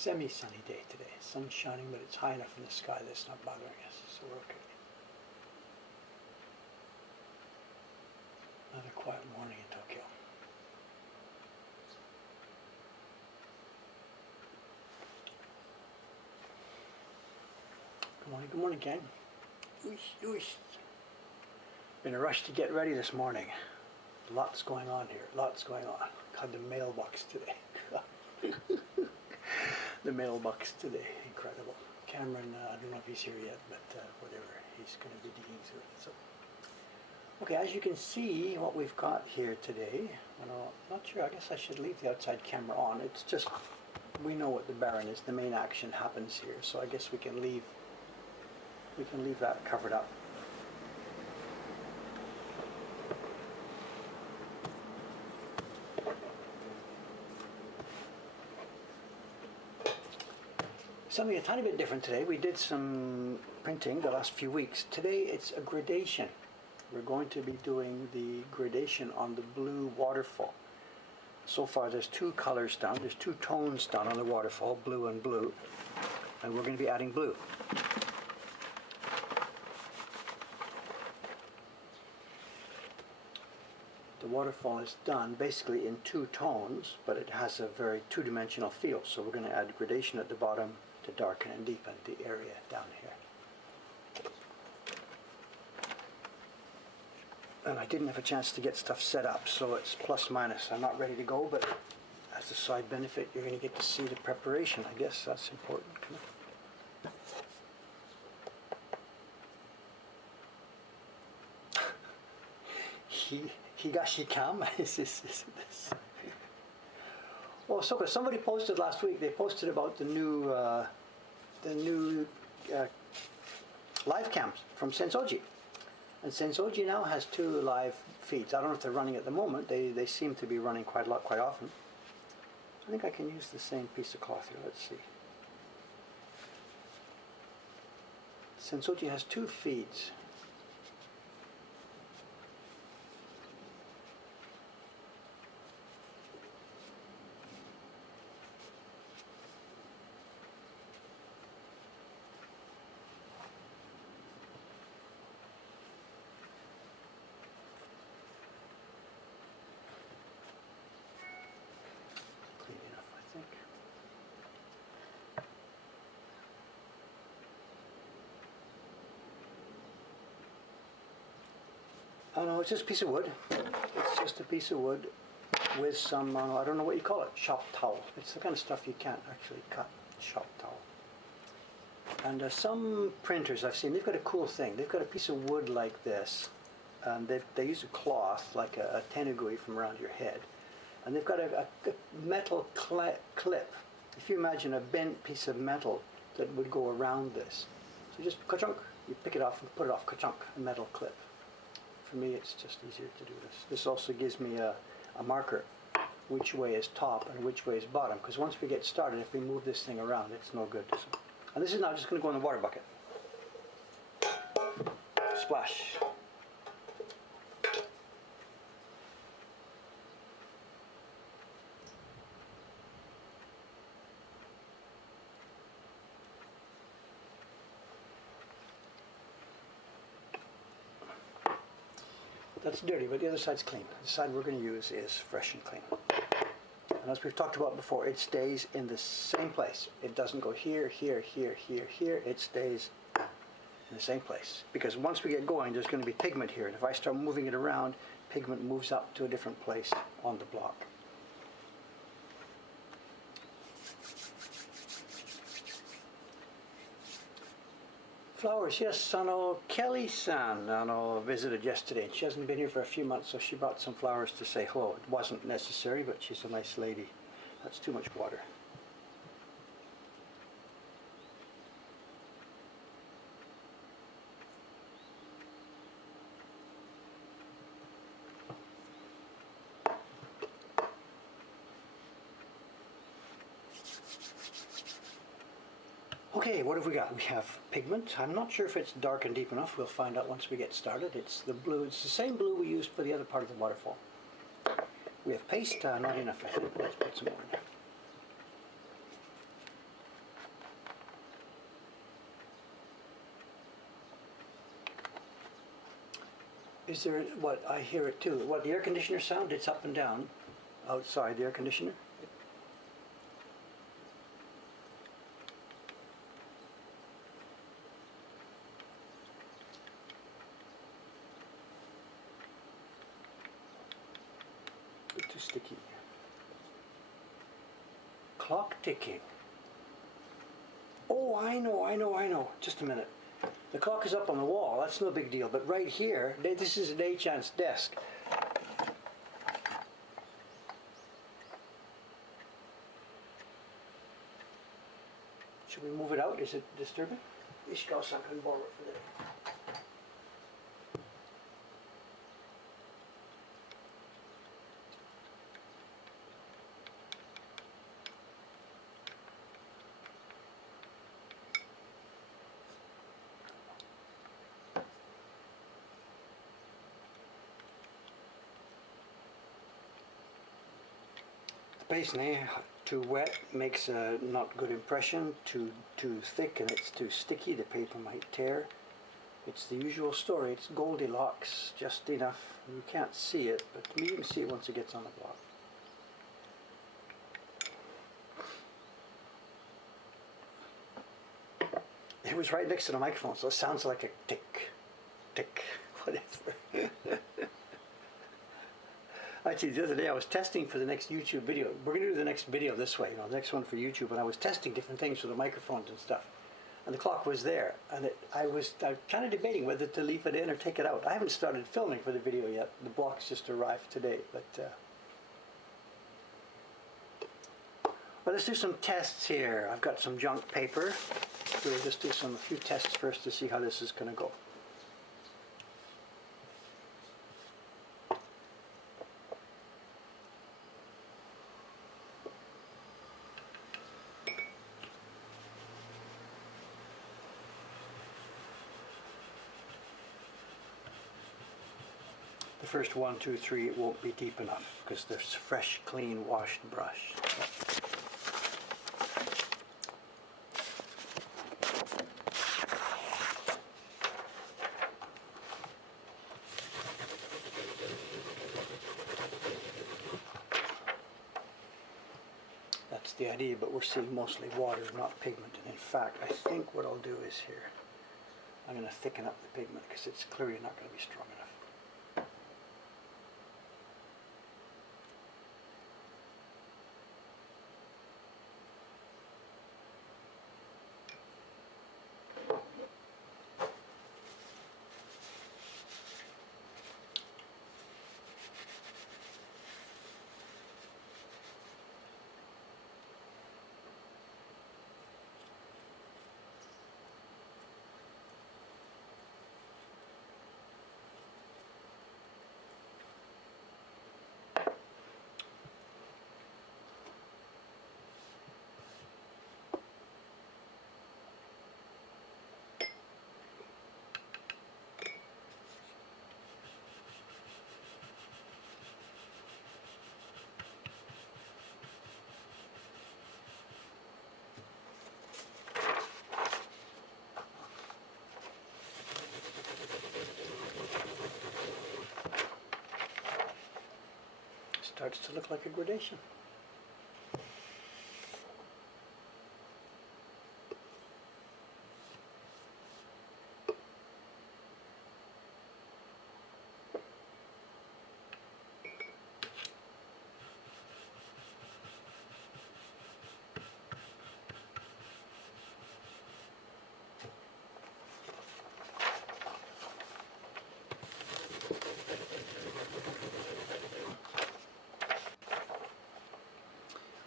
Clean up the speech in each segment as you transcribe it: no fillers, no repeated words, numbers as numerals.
semi-sunny day today. Sun's shining, but it's high enough in the sky that it's not bothering us, so we're okay. Another quiet morning in Tokyo. Good morning, gang. Been a rush to get ready this morning. Lots going on here, lots going on. Had the mailbox today. The mailbox today, incredible. Cameron, I don't know if he's here yet, but whatever, he's going to be digging through it. So, okay, as you can see, what we've got here today, I'm not sure, I guess I should leave the outside camera on. It's just, we know what the Baron is, the main action happens here, so I guess we can leave that covered up. Something a tiny bit different today. We did some printing the last few weeks. Today it's a gradation. We're going to be doing the gradation on the blue waterfall. So far there's two colors done, there's two tones done on the waterfall, blue and blue, and we're going to be adding blue. The waterfall is done basically in two tones, but it has a very two-dimensional feel, so we're going to add gradation at the bottom to darken and deepen the area down here. And I didn't have a chance to get stuff set up, so it's plus minus. I'm not ready to go, but as a side benefit, you're going to get to see the preparation. I guess that's important. Come on. Higashikam is this. Oh, so somebody posted last week. They posted about the new live cams from Sensoji, and Sensoji now has two live feeds. I don't know if they're running at the moment. They seem to be running quite a lot, quite often. I think I can use the same piece of cloth here. Let's see. Sensoji has two feeds. Oh no, it's just a piece of wood. It's just a piece of wood with some, I don't know what you call it, shop towel. It's the kind of stuff you can't actually cut, shop towel. And some printers I've seen, they've got a cool thing. They've got a piece of wood like this. They use a cloth, like a tenugui from around your head. And they've got a metal clip. If you imagine a bent piece of metal that would go around this. So just ka-chunk, you pick it off and put it off, ka-chunk, a metal clip. For me, it's just easier to do this. This also gives me a marker, which way is top and which way is bottom, because once we get started, if we move this thing around, it's no good. So, and this is now just going to go in the water bucket. Splash. That's dirty, but the other side's clean. The side we're going to use is fresh and clean. And as we've talked about before, it stays in the same place. It doesn't go here, here, here, here, here. It stays in the same place. Because once we get going, there's going to be pigment here. And if I start moving it around, pigment moves up to a different place on the block. Flowers, yes, Kelly-san visited yesterday, and she hasn't been here for a few months, so she brought some flowers to say hello. It wasn't necessary, but she's a nice lady. That's too much water. Okay, what have we got? We have pigment. I'm not sure if it's dark and deep enough. We'll find out once we get started. It's the blue. It's the same blue we used for the other part of the waterfall. We have paste. Not enough, I think. Let's put some more in there. Is there, what, I hear it too. What, the air conditioner sound? It's up and down outside the air conditioner? Bit too sticky. Clock ticking. Oh, I know. Just a minute. The clock is up on the wall. That's no big deal. But right here, this is an A-Chance desk. Should we move it out? Is it disturbing? Ich ska snacka en borre för det. Basically, too wet makes a not good impression, too thick and it's too sticky, the paper might tear. It's the usual story, it's Goldilocks, just enough. You can't see it, but you can see it once it gets on the block. It was right next to the microphone, so it sounds like a tick, tick, whatever. Actually, the other day I was testing for the next YouTube video. We're going to do the next video this way, the next one for YouTube, and I was testing different things for the microphones and stuff. And the clock was there, and I was kind of debating whether to leave it in or take it out. I haven't started filming for the video yet. The blocks just arrived today, but well, let's do some tests here. I've got some junk paper. We'll just do a few tests first to see how this is going to go. The first 1, 2, 3, it won't be deep enough because there's fresh, clean, washed brush. That's the idea, but we're seeing mostly water, not pigment. And in fact, I think what I'll do is here, I'm going to thicken up the pigment because it's clearly not going to be strong enough. Starts to look like a gradation.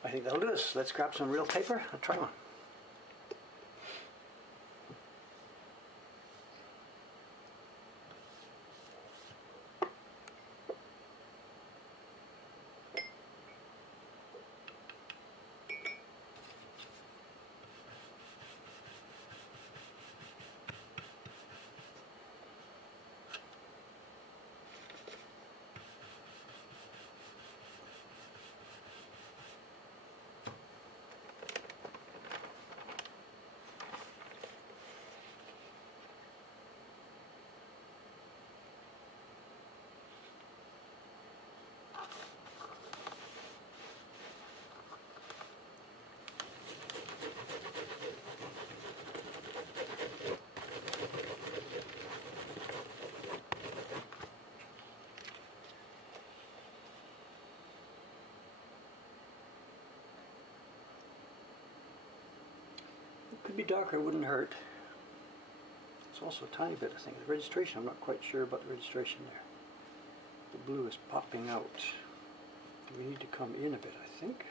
I think that'll do us. Let's grab some real paper and try one. Could be darker, wouldn't hurt. It's also a tiny bit, I think. The registration, I'm not quite sure about the registration there. The blue is popping out. We need to come in a bit, I think.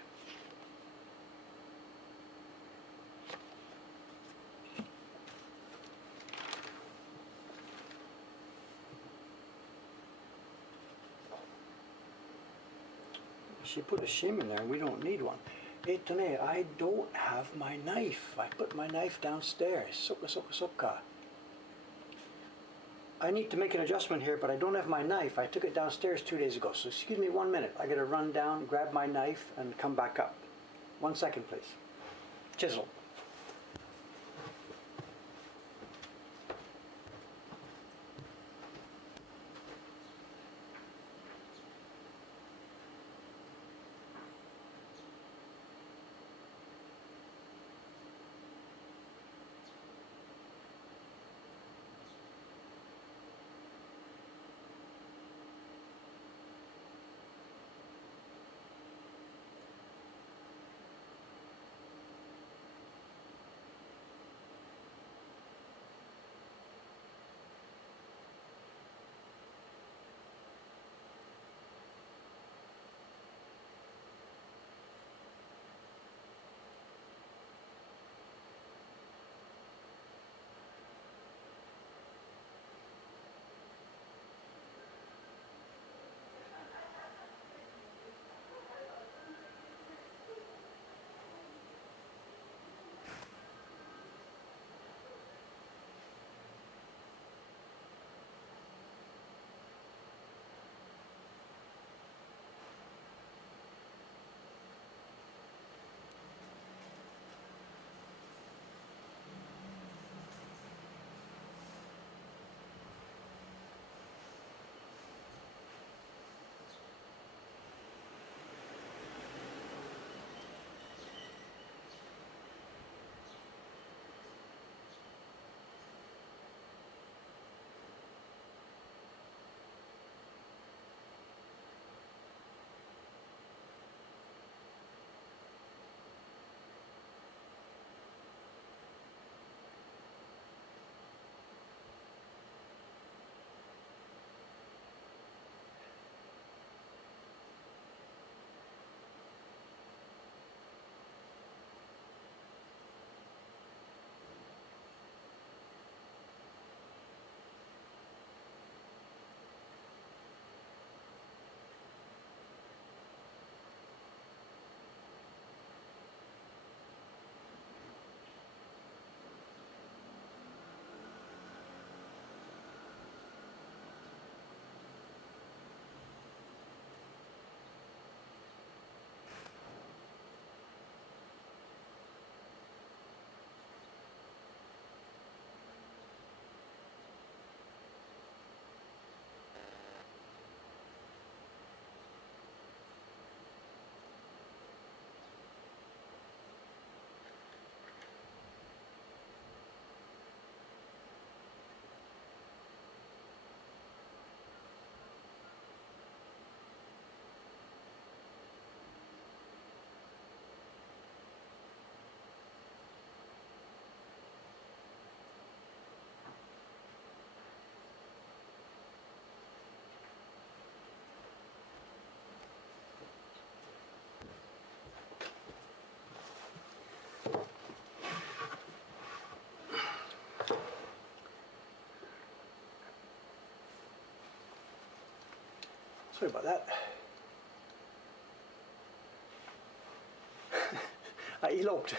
She put a shim in there and we don't need one. Hey Tone, I don't have my knife. I put my knife downstairs. Soka soka soka. I need to make an adjustment here, but I don't have my knife. I took it downstairs 2 days ago. So excuse me 1 minute. I gotta run down, grab my knife, and come back up. 1 second, please. Chisel. Sorry about that. I eloped.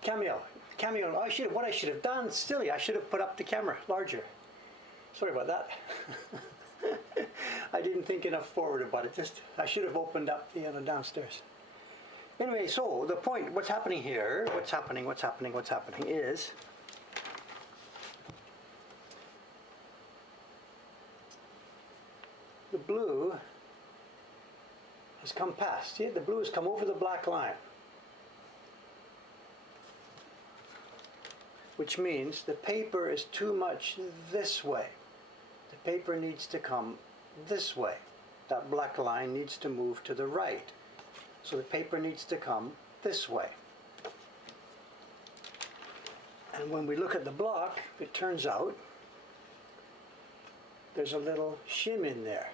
Cameo. What I should have done, silly, I should have put up the camera larger. Sorry about that. I didn't think enough forward about it. I should have opened up the downstairs. Anyway, so the point, what's happening here, what's happening is the blue has come past. See, the blue has come over the black line. Which means the paper is too much this way. The paper needs to come this way. that black line needs to move to the right. So the paper needs to come this way. And when we look at the block, it turns out there's a little shim in there.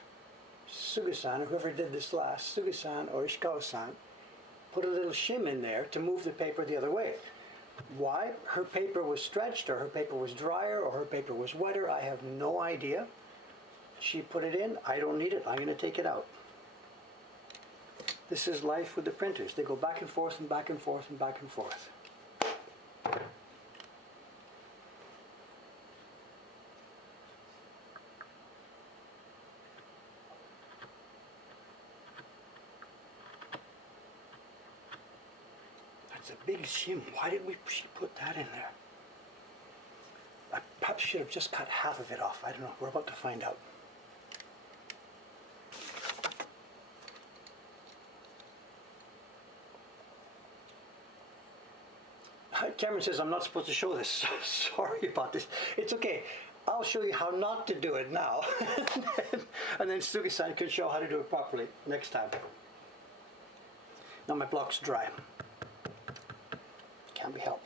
Suga-san, or whoever did this last, Suga-san or Ishikawa-san, put a little shim in there to move the paper the other way. Why? Her paper was stretched, or her paper was drier, or her paper was wetter. I have no idea. She put it in. I don't need it. I'm going to take it out. This is life with the printers. They go back and forth and back and forth and back and forth. That's a big shim. Why did she put that in there? I perhaps should have just cut half of it off. I don't know. We're about to find out. Cameron says I'm not supposed to show this. Sorry about this. It's okay. I'll show you how not to do it now. And then Sugi-san can show how to do it properly next time. Now my block's dry. Can't be helped.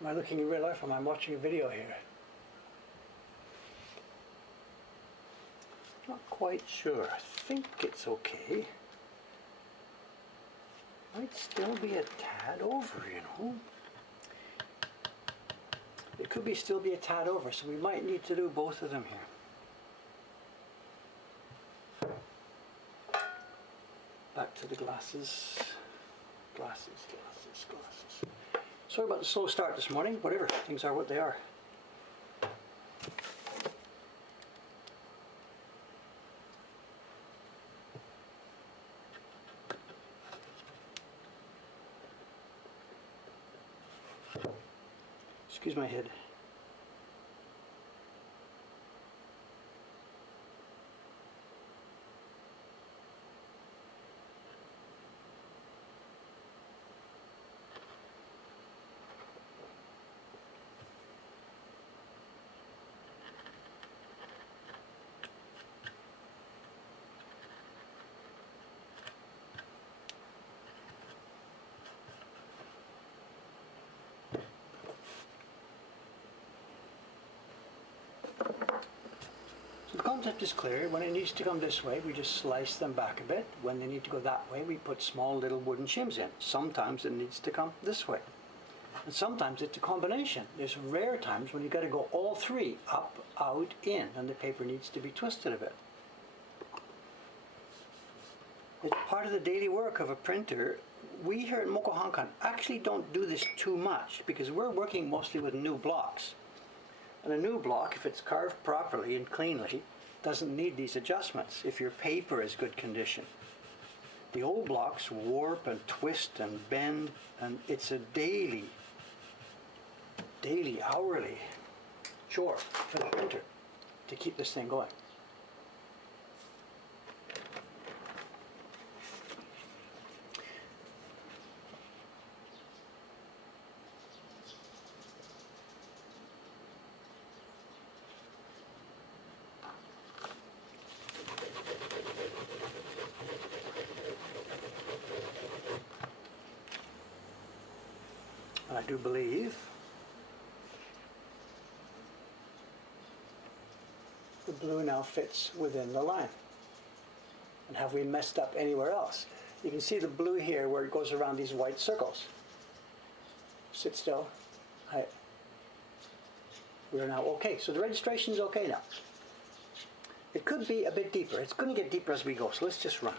Am I looking in real life or am I watching a video here? Not quite sure. I think it's okay. Might still be a tad over, you know. It could be still be a tad over, so we might need to do both of them here. Back to the glasses. Glasses. Sorry about the slow start this morning. Whatever, things are what they are. Excuse my head. The concept is clear. When it needs to come this way, we just slice them back a bit. When they need to go that way, we put small little wooden shims in. Sometimes it needs to come this way. And sometimes it's a combination. There's rare times when you've got to go all three, up, out, in, and the paper needs to be twisted a bit. It's part of the daily work of a printer. We here at Moko Hankan actually don't do this too much because we're working mostly with new blocks. And a new block, if it's carved properly and cleanly, doesn't need these adjustments if your paper is good condition. The old blocks warp and twist and bend, and it's a daily, hourly chore for the printer to keep this thing going. I do believe the blue now fits within the line. And have we messed up anywhere else? You can see the blue here where it goes around these white circles. Sit still. We're now okay. So the registration is okay now. It could be a bit deeper. It's going to get deeper as we go, so let's just run.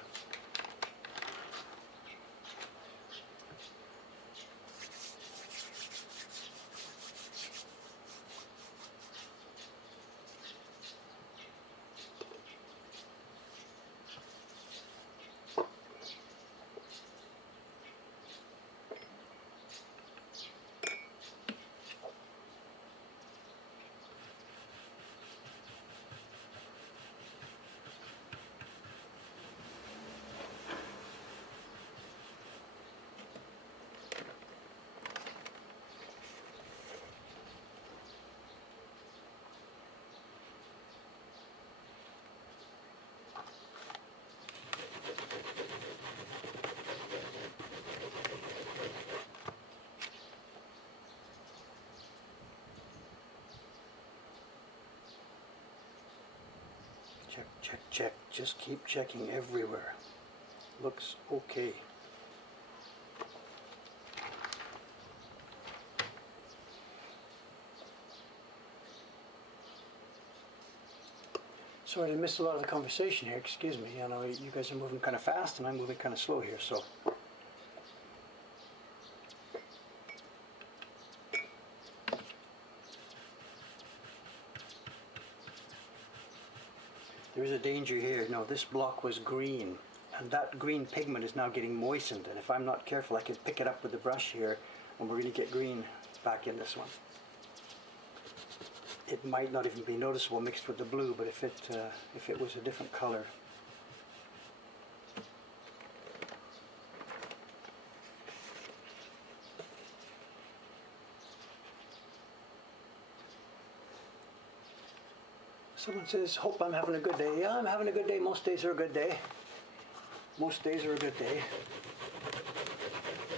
Check, check, check. Just keep checking everywhere. Looks okay. Sorry to miss a lot of the conversation here. Excuse me. I know you guys are moving kind of fast and I'm moving kind of slow here, so. There is a danger here. No, this block was green, and that green pigment is now getting moistened, and if I'm not careful I can pick it up with the brush here and we're going to get green back in this one. It might not even be noticeable mixed with the blue, but if it was a different color. Someone says, hope I'm having a good day. Yeah, I'm having a good day. Most days are a good day. Most days are a good day.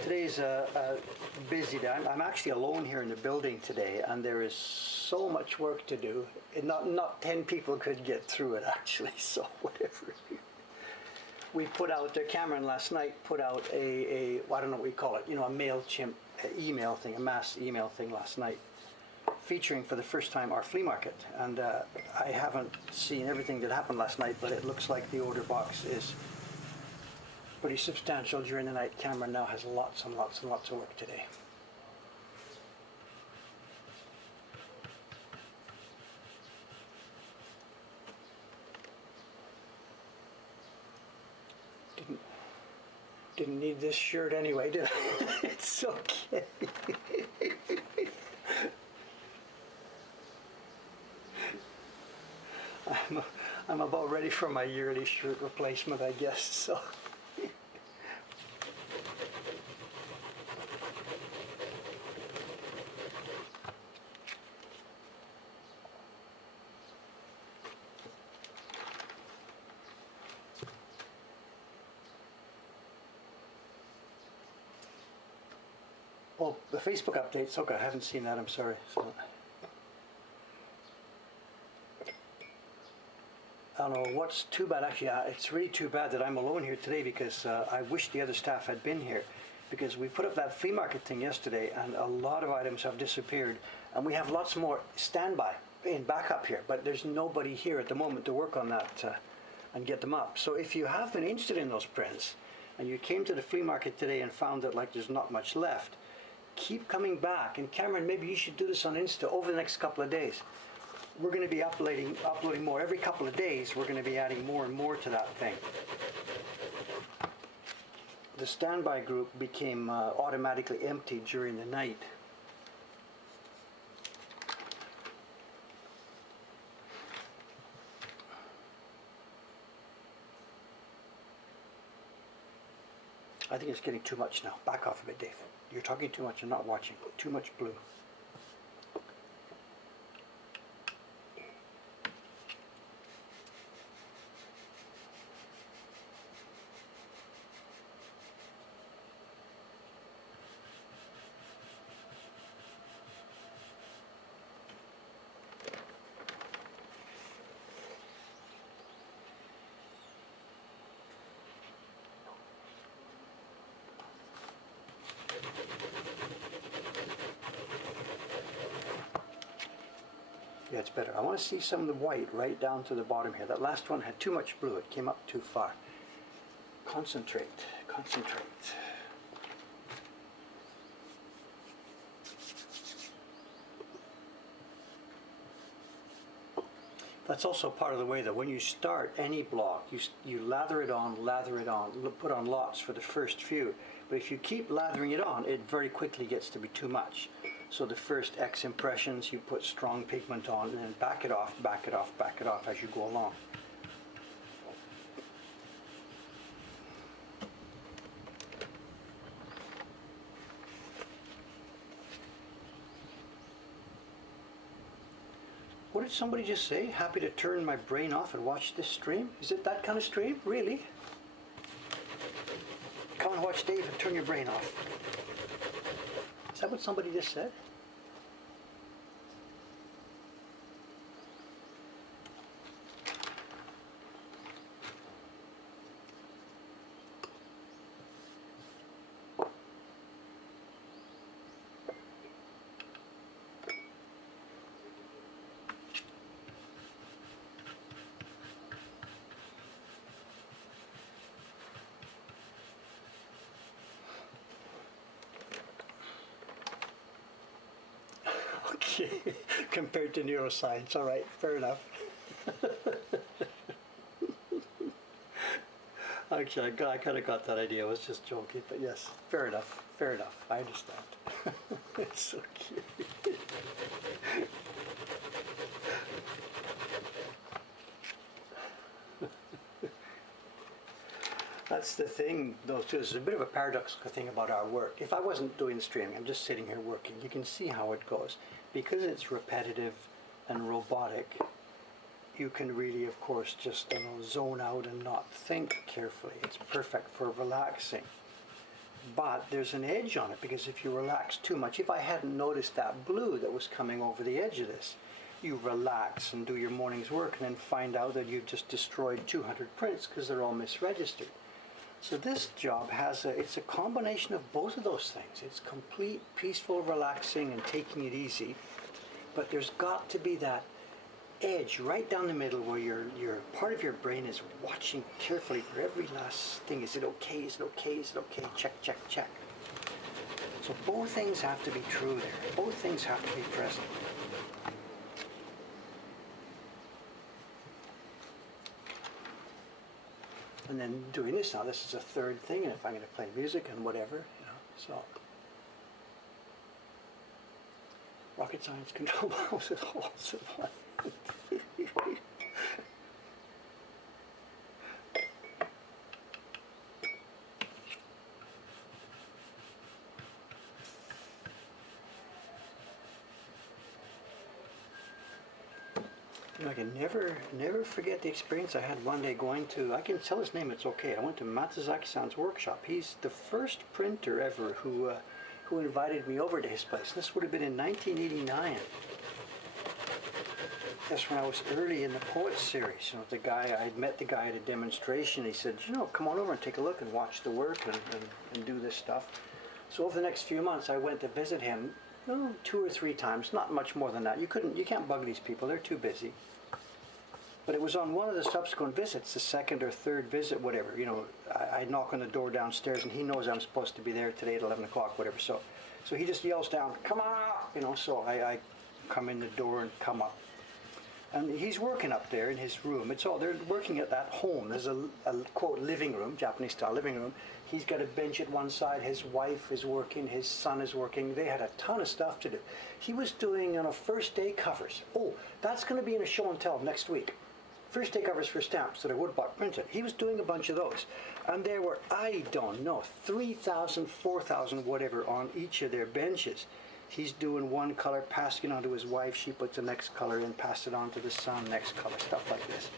Today's a busy day. I'm actually alone here in the building today, and there is so much work to do. Not 10 people could get through it, actually, so whatever. We put out, Cameron last night put out I don't know what we call it, a MailChimp email thing, a mass email thing last night, featuring for the first time our flea market. And I haven't seen everything that happened last night, but it looks like the order box is pretty substantial during the night. Cameron now has lots and lots and lots of work today. Didn't need this shirt anyway, did I? It's okay. I'm about ready for my yearly shirt replacement, I guess, so. Well, the Facebook updates, okay, I haven't seen that, I'm sorry. So. I don't know what's too bad, actually, it's really too bad that I'm alone here today, because I wish the other staff had been here, because we put up that flea market thing yesterday and a lot of items have disappeared, and we have lots more standby in backup here, but there's nobody here at the moment to work on that and get them up. So if you have been interested in those prints and you came to the flea market today and found that there's not much left, keep coming back. And Cameron, maybe you should do this on Insta over the next couple of days. We're going to be uploading more every couple of days. We're going to be adding more and more to that thing. The standby group became automatically empty during the night. I think it's getting too much now. Back off a bit, Dave. You're talking too much and not watching. Too much blue. that's better. I want to see some of the white right down to the bottom here. That last one had too much blue. It came up too far. Concentrate, concentrate. That's also part of the way that when you start any block, you lather it on, put on lots for the first few. But if you keep lathering it on, it very quickly gets to be too much. So the first X impressions, you put strong pigment on, and then back it off, back it off, back it off as you go along. What did somebody just say? Happy to turn my brain off and watch this stream? Is it that kind of stream? Really? Come and watch Dave and turn your brain off. Is that what somebody just said? Okay, compared to neuroscience, all right, fair enough. Actually, I kind of got that idea. I was just joking, but yes, fair enough, I understand. It's so cute. That's the thing, though, too. There's a bit of a paradoxical thing about our work. If I wasn't doing the streaming, I'm just sitting here working, you can see how it goes. Because it's repetitive and robotic, you can really, of course, just zone out and not think carefully. It's perfect for relaxing. But there's an edge on it, because if you relax too much, if I hadn't noticed that blue that was coming over the edge of this, you relax and do your morning's work and then find out that you've just destroyed 200 prints because they're all misregistered. So this job it's a combination of both of those things. It's complete, peaceful, relaxing, and taking it easy. But there's got to be that edge right down the middle where your part of your brain is watching carefully for every last thing. Is it okay? Is it okay? Is it okay? Check, check, check. So both things have to be true there. Both things have to be present. And then doing this now, this is a third thing, and if I'm going to play music and whatever, so. Rocket science control models is also fun. I can never forget the experience I had one day going to, I can tell his name, it's okay. I went to Matsuzaki-san's workshop. He's the first printer ever who invited me over to his place. This would have been in 1989. That's when I was early in the Poets series. I'd met the guy at a demonstration. He said, come on over and take a look and watch the work and do this stuff. So over the next few months, I went to visit him 2 or 3 times, not much more than that. You can't bug these people, they're too busy. But it was on one of the subsequent visits, the second or third visit, whatever, I knock on the door downstairs and he knows I'm supposed to be there today at 11 o'clock, whatever. So he just yells down, come on up, so I come in the door and come up. And he's working up there in his room. They're working at that home. There's a quote, living room, Japanese style living room. He's got a bench at one side. His wife is working. His son is working. They had a ton of stuff to do. He was doing, first day covers. Oh, that's going to be in a show and tell next week. First day covers for stamps that are woodblock printed. He was doing a bunch of those. And there were, 3,000, 4,000, whatever, on each of their benches. He's doing one color, passing it on to his wife. She puts the next color in, pass it on to the son, next color, stuff like this.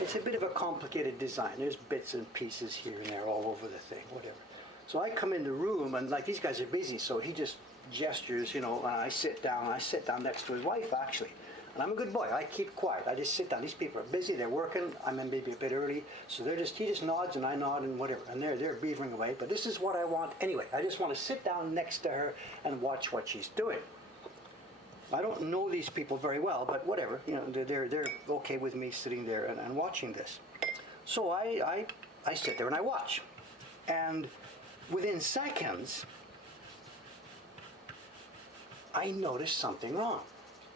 It's a bit of a complicated design. There's bits and pieces here and there all over the thing, whatever. So I come in the room, and these guys are busy, so he just gestures, and I sit down. I sit down next to his wife, actually. And I'm a good boy. I keep quiet. I just sit down. These people are busy. They're working. I'm in maybe a bit early. So he just nods and I nod and whatever. And they're beavering away. But this is what I want anyway. I just want to sit down next to her and watch what she's doing. I don't know these people very well, but whatever, they're okay with me sitting there and watching this. So I sit there and I watch. And within seconds, I notice something wrong.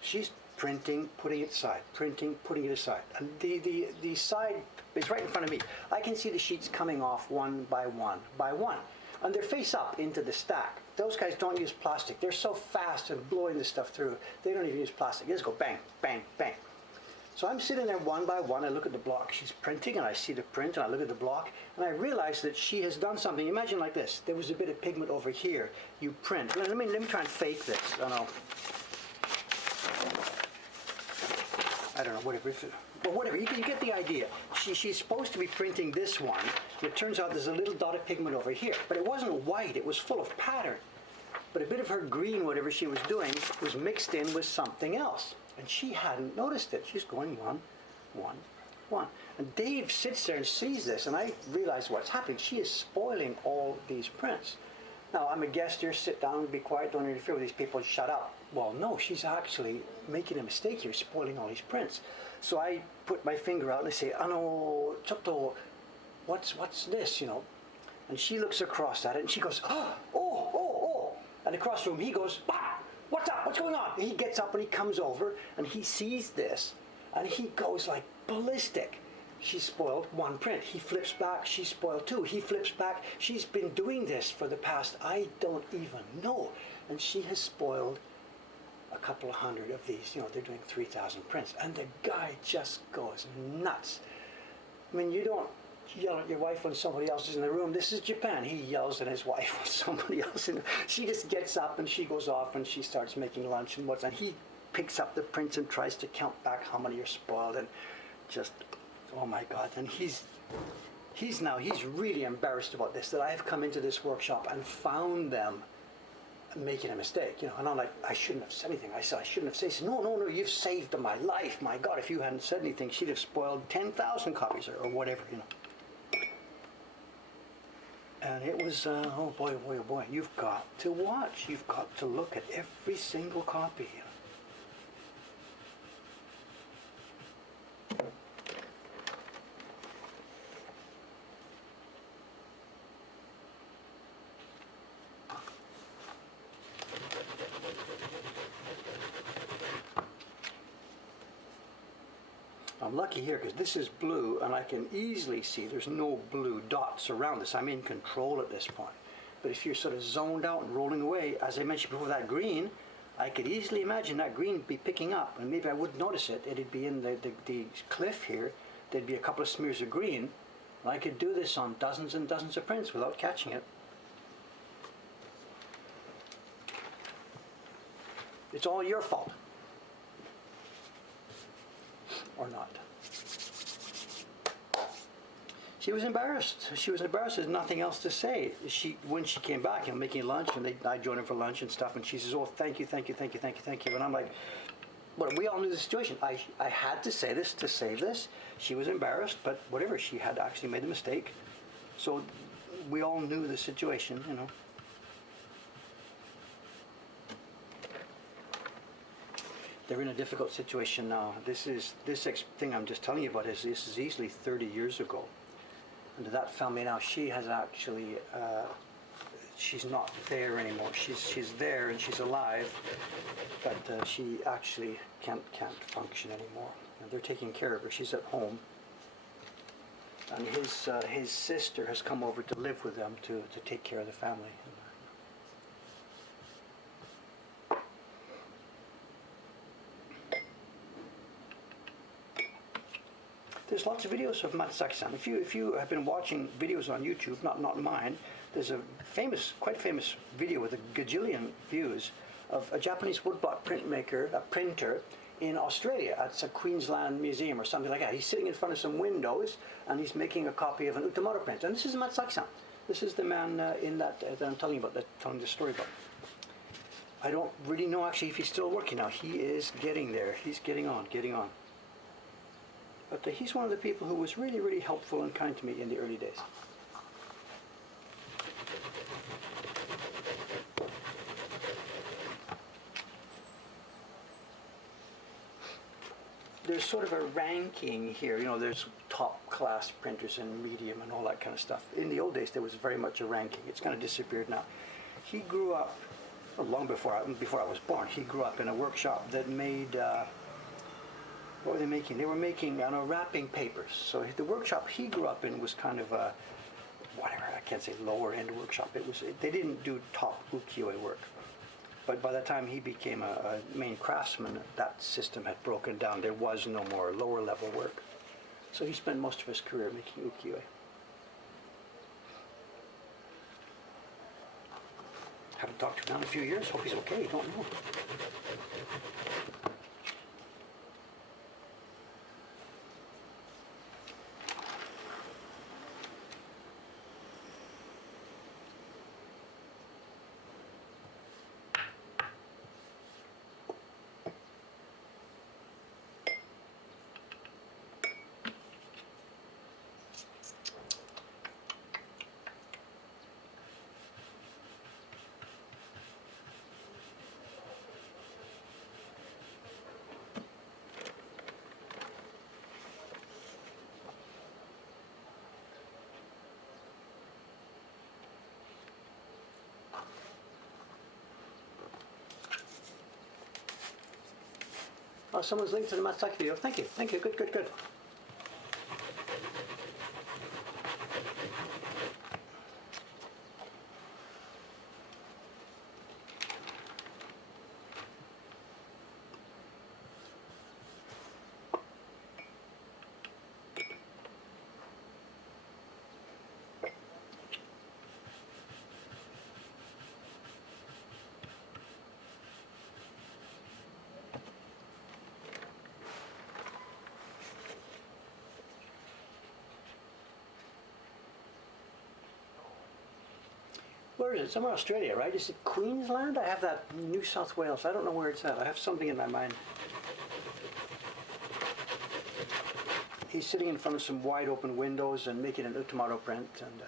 She's printing, putting it aside, printing, putting it aside. And the side is right in front of me. I can see the sheets coming off one by one by one. And they're face up into the stack. Those guys don't use plastic. They're so fast at blowing this stuff through, they don't even use plastic. They just go bang, bang, bang. So I'm sitting there one by one. I look at the block she's printing, and I see the print, and I look at the block, and I realize that she has done something. Imagine like this. There was a bit of pigment over here. You print. Let me try and fake this. I don't know, whatever. But whatever, you get the idea. She's supposed to be printing this one. And it turns out there's a little dot of pigment over here. But it wasn't white, it was full of pattern. But a bit of her green, whatever she was doing, was mixed in with something else. And she hadn't noticed it. She's going one, one, one. And Dave sits there and sees this, and I realize what's happening. She is spoiling all these prints. Now, I'm a guest here, sit down, be quiet, don't interfere with these people, shut up. Well, no, she's actually making a mistake here, spoiling all these prints. So I put my finger out and I say, "Ano, chotto, what's this, And she looks across at it and she goes, oh. And across the room he goes, "Bah! What's up? What's going on?" And he gets up and he comes over and he sees this and he goes like ballistic. She spoiled one print. He flips back. She spoiled two. He flips back. She's been doing this for the past, I don't even know. And she has spoiled a couple of hundred of these. They're doing 3,000 prints. And the guy just goes nuts. I mean, you don't yell at your wife when somebody else is in the room. This is Japan. He yells at his wife when somebody else in. She just gets up and she goes off and she starts making lunch and and he picks up the prints and tries to count back how many are spoiled and just, oh my God. And he's really embarrassed about this, that I have come into this workshop and found them making a mistake, and I'm like, I shouldn't have said anything. I said, I shouldn't have said. He said, no, you've saved my life. My God, if you hadn't said anything, she'd have spoiled 10,000 copies or whatever, And it was, oh boy, you've got to watch. You've got to look at every single copy. I'm lucky here because this is blue and I can easily see there's no blue dots around this. I'm in control at this point. But if you're sort of zoned out and rolling away, as I mentioned before, that green, I could easily imagine that green be picking up, and maybe I wouldn't notice it. It'd be in the cliff here. There'd be a couple of smears of green. And I could do this on dozens and dozens of prints without catching it. It's all your fault. Or not. She was embarrassed. There's nothing else to say. When she came back, making lunch, and I joined her for lunch and stuff, and she says, "Oh, thank you." And I'm like, well, we all knew the situation. I had to say this to save this. She was embarrassed, but whatever. She had actually made a mistake. So we all knew the situation, They're in a difficult situation now. This thing I'm just telling you about this is easily 30 years ago. And that family now, she has actually, she's not there anymore. She's there and she's alive, but she actually can't function anymore. And they're taking care of her. She's at home. And his sister has come over to live with them to take care of the family. There's lots of videos of Matsaki-san. If you have been watching videos on YouTube, not mine, there's a quite famous video with a gajillion views of a Japanese woodblock printer in Australia at a Queensland museum or something like that. He's sitting in front of some windows and he's making a copy of an Utamoto print. And this is Matsaki-san. This is the man in that I'm telling you about, telling the story about. I don't really know actually if he's still working now. He is getting there. He's getting on. But he's one of the people who was really, really helpful and kind to me in the early days. there's sort of a ranking here. You know, there's top class printers and medium and all that kind of stuff. In the old days, there was very much a ranking. It's kind of disappeared now. He grew up, well, long before I was born. He grew up in a workshop that made, what were they making? They were making, I don't know, wrapping papers. So the workshop he grew up in was kind of a, whatever, I can't say lower end workshop. They didn't do top ukiyo-e work. But by the time he became a main craftsman, that system had broken down. There was no more lower level work. So he spent most of his career making ukiyo-e. Haven't talked to him in a few years. Hope he's okay. Don't know. Oh, someone's linked to the Matsaki video. Thank you. Thank you. Good, good, good. Where is it? Somewhere Australia, right? Is it Queensland? I have that New South Wales. I don't know where it's at. I have something in my mind. He's sitting in front of some wide open windows and making an Utamaro print. And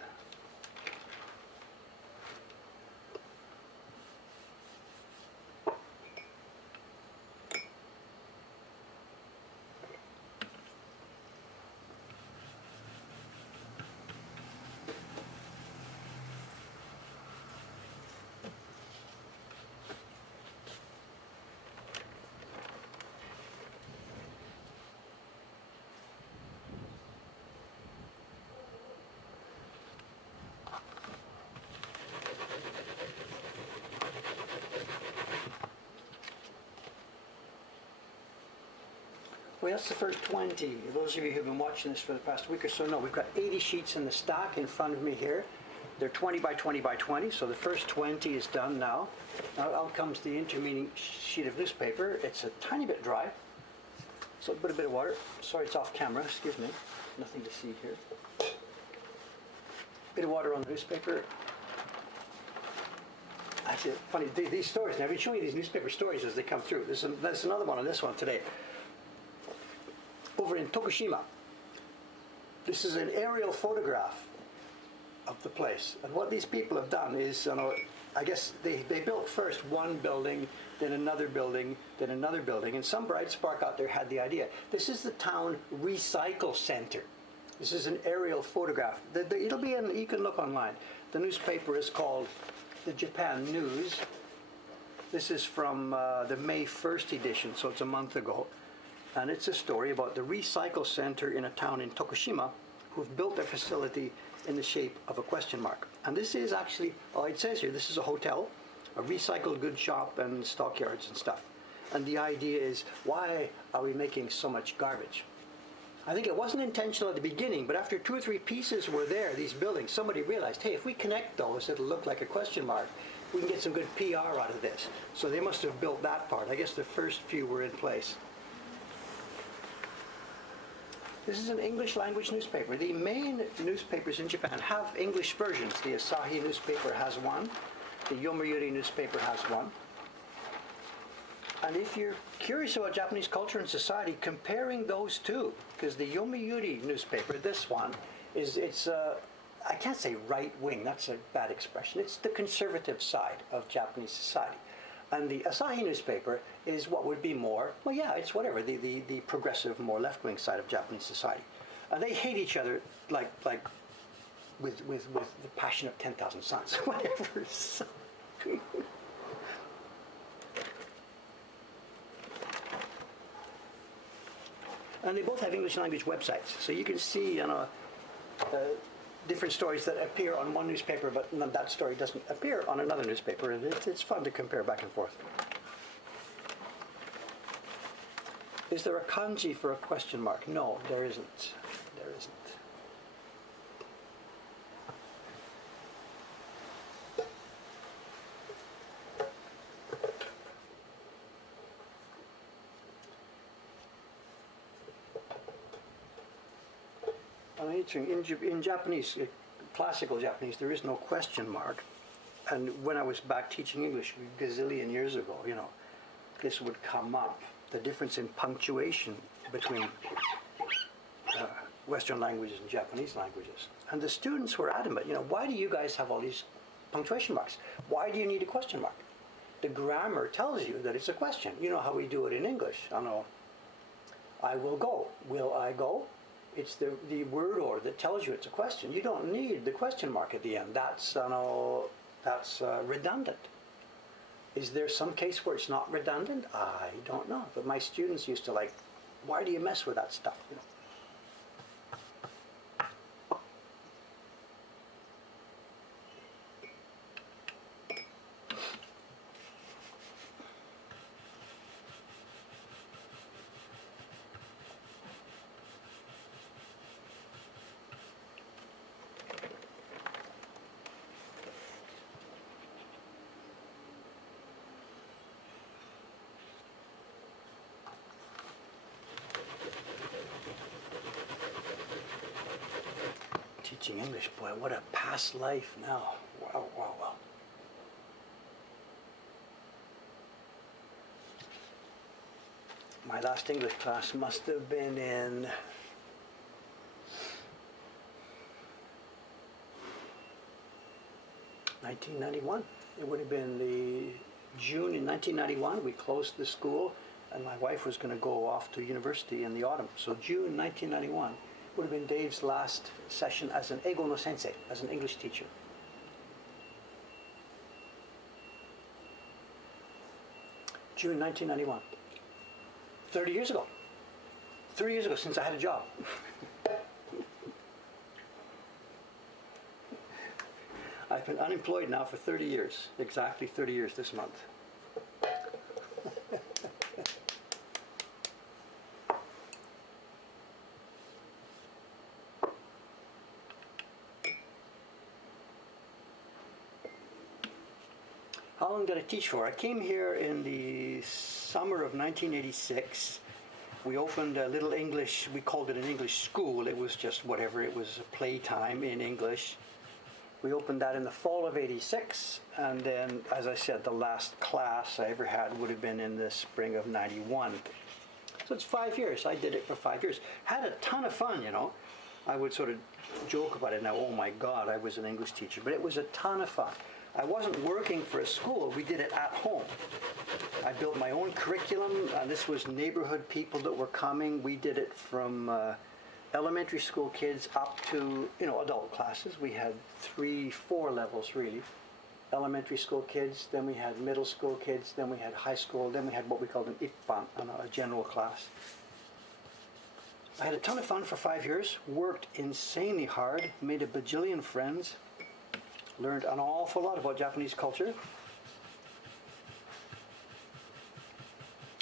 well, that's the first 20. Those of you who've been watching this for the past week or so know we've got 80 sheets in the stack in front of me here. They're 20 by 20 by 20, so the first 20 is done now. Now out comes the intervening sheet of newspaper. It's a tiny bit dry, so put a bit of water. Sorry, it's off camera, excuse me. Nothing to see here. Bit of water on the newspaper. Actually, funny, these stories, and I've been showing you these newspaper stories as they come through. There's another one on this one today. Over in Tokushima. This is an aerial photograph of the place. And what these people have done is, I guess they built first one building, then another building, then another building, and some bright spark out there had the idea. This is the town recycle center. This is an aerial photograph. It'll be you can look online. The newspaper is called the Japan News. This is from the May 1st edition, so it's a month ago. And it's a story about the recycle center in a town in Tokushima who've built their facility in the shape of a question mark. And this is actually, it says here, this is a hotel, a recycled goods shop and stockyards and stuff. And the idea is, why are we making so much garbage? I think it wasn't intentional at the beginning, but after 2 or 3 pieces were there, these buildings, somebody realized, hey, if we connect those, it'll look like a question mark. We can get some good PR out of this. So they must have built that part. I guess the first few were in place. This is an English language newspaper. The main newspapers in Japan have English versions. The Asahi newspaper has one. The Yomiuri newspaper has one. And if you're curious about Japanese culture and society, comparing those two, because the Yomiuri newspaper, this one, it's I can't say right wing, that's a bad expression. It's the conservative side of Japanese society. And the Asahi newspaper is what would be more, well, yeah, it's whatever, the progressive, more left-wing side of Japanese society. And they hate each other like with the passion of 10,000 suns, whatever. So and they both have English language websites, so you can see, different stories that appear on one newspaper, but that story doesn't appear on another newspaper, and it's fun to compare back and forth. Is there a kanji for a question mark? No, there isn't. There isn't. In Japanese, classical Japanese, there is no question mark. And when I was back teaching English a gazillion years ago, this would come up. The difference in punctuation between Western languages and Japanese languages. And the students were adamant, why do you guys have all these punctuation marks? Why do you need a question mark? The grammar tells you that it's a question. You know how we do it in English. I will go. Will I go? It's the word order that tells you it's a question. You don't need the question mark at the end. That's redundant. Is there some case where it's not redundant? I don't know. But my students used to why do you mess with that stuff? Teaching English, boy, what a past life now. Wow, wow, wow. My last English class must have been in 1991. It would have been the June in 1991. We closed the school, and my wife was going to go off to university in the autumn. So June 1991 would have been Dave's last session as an Eigo no sensei, as an English teacher. June 1991. 30 years ago. 30 years ago since I had a job. I've been unemployed now for 30 years. Exactly 30 years this month. How long did I teach for? I came here in the summer of 1986. We opened a little English, we called it an English school. It was just whatever, it was a playtime in English. We opened that in the fall of 86, and then, as I said, the last class I ever had would have been in the spring of 91. So it's 5 years. I did it for 5 years. Had a ton of fun, I would sort of joke about it now, oh my God, I was an English teacher, but it was a ton of fun. I wasn't working for a school, we did it at home. I built my own curriculum, this was neighborhood people that were coming. We did it from elementary school kids up to, adult classes. We had 3-4 levels really. Elementary school kids, then we had middle school kids, then we had high school, then we had what we called an ippan, a general class. I had a ton of fun for 5 years, worked insanely hard, made a bajillion friends, learned an awful lot about Japanese culture,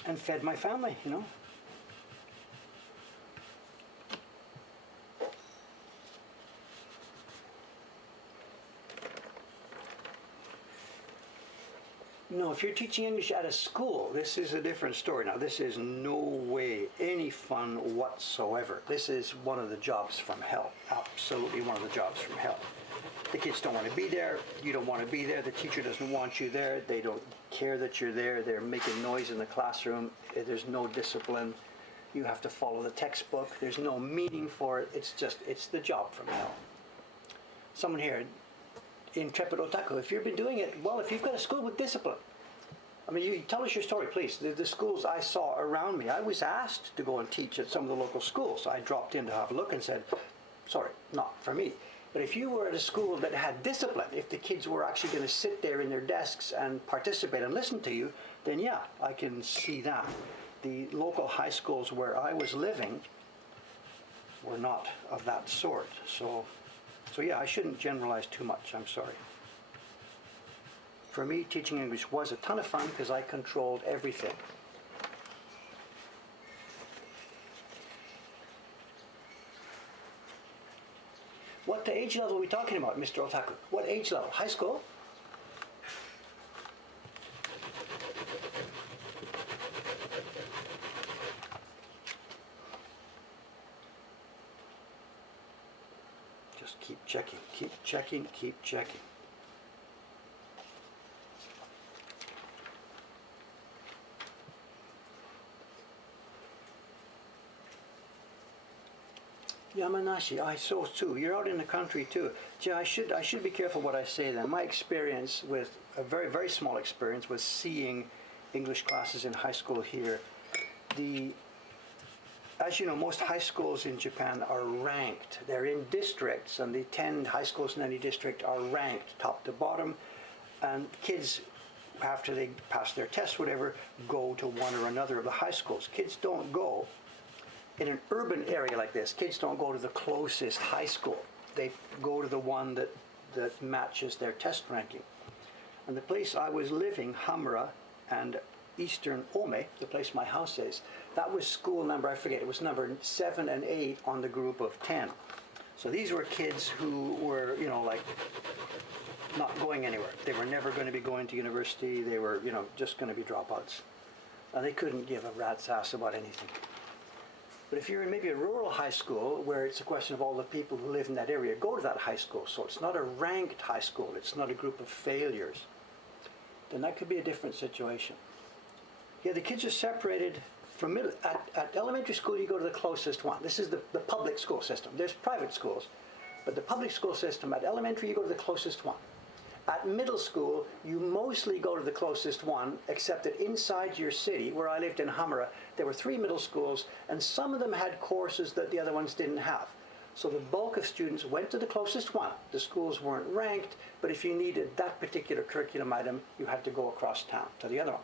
and fed my family, No, if you're teaching English at a school, this is a different story. Now, this is no way any fun whatsoever. This is one of the jobs from hell. Absolutely one of the jobs from hell. The kids don't want to be there. You don't want to be there. The teacher doesn't want you there. They don't care that you're there. They're making noise in the classroom. There's no discipline. You have to follow the textbook. There's no meaning for it. It's the job from hell. Someone here, Intrepid Otaku, if you've been doing it, well, if you've got a school with discipline, I mean, you tell us your story, please. The schools I saw around me, I was asked to go and teach at some of the local schools. I dropped in to have a look and said, sorry, not for me. But if you were at a school that had discipline, if the kids were actually going to sit there in their desks and participate and listen to you, then yeah, I can see that. The local high schools where I was living were not of that sort. So yeah, I shouldn't generalize too much. I'm sorry. For me, teaching English was a ton of fun because I controlled everything. What age level are we talking about, Mr. Otaku? What age level? High school? Just keep checking, keep checking, keep checking. Yamanashi, I saw too. You're out in the country too. Gee, I should be careful what I say then. My experience with a very, very small experience was seeing English classes in high school here. As you know, most high schools in Japan are ranked. They're in districts, and the 10 high schools in any district are ranked top to bottom. And kids, after they pass their tests, whatever, go to one or another of the high schools. Kids don't go. In an urban area like this, kids don't go to the closest high school. They go to the one that matches their test ranking. And the place I was living, Hamura and Eastern Ome, the place my house is, that was school number, I forget, it was number 7 and 8 on the group of 10. So these were kids who were, like not going anywhere. They were never going to be going to university. They were, just going to be dropouts. And they couldn't give a rat's ass about anything. But if you're in maybe a rural high school where it's a question of all the people who live in that area, go to that high school. So it's not a ranked high school. It's not a group of failures. Then that could be a different situation. Yeah, the kids are separated from middle. At elementary school, you go to the closest one. This is the public school system. There's private schools. But the public school system, at elementary, you go to the closest one. At middle school, you mostly go to the closest one, except that inside your city, where I lived in Hamura, there were 3 middle schools, and some of them had courses that the other ones didn't have. So the bulk of students went to the closest one. The schools weren't ranked, but if you needed that particular curriculum item, you had to go across town to the other one.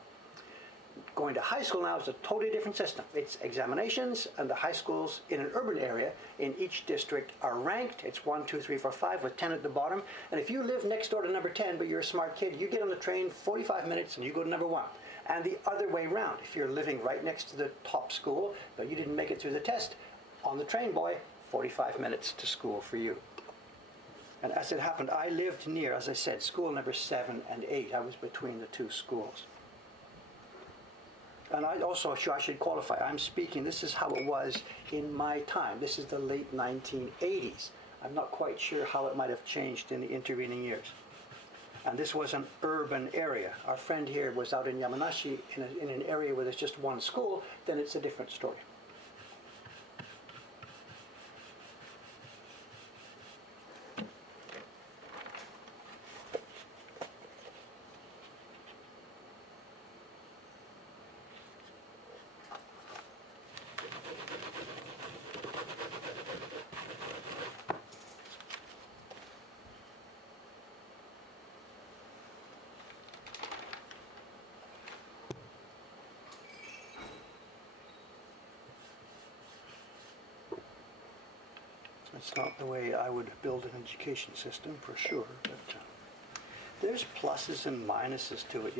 Going to high school now is a totally different system. It's examinations, and the high schools in an urban area in each district are ranked. It's 1, 2, 3, 4, 5 with 10 at the bottom. And if you live next door to number 10, but you're a smart kid, you get on the train 45 minutes and you go to number 1. And the other way around, if you're living right next to the top school, but you didn't make it through the test, on the train, boy, 45 minutes to school for you. And as it happened, I lived near, as I said, school number 7 and 8. I was between the 2 schools. And I should qualify, I'm speaking, this is how it was in my time. This is the late 1980s. I'm not quite sure how it might have changed in the intervening years. And this was an urban area. Our friend here was out in Yamanashi in an area where there's just one school, then it's a different story. It's not the way I would build an education system, for sure, but there's pluses and minuses to it,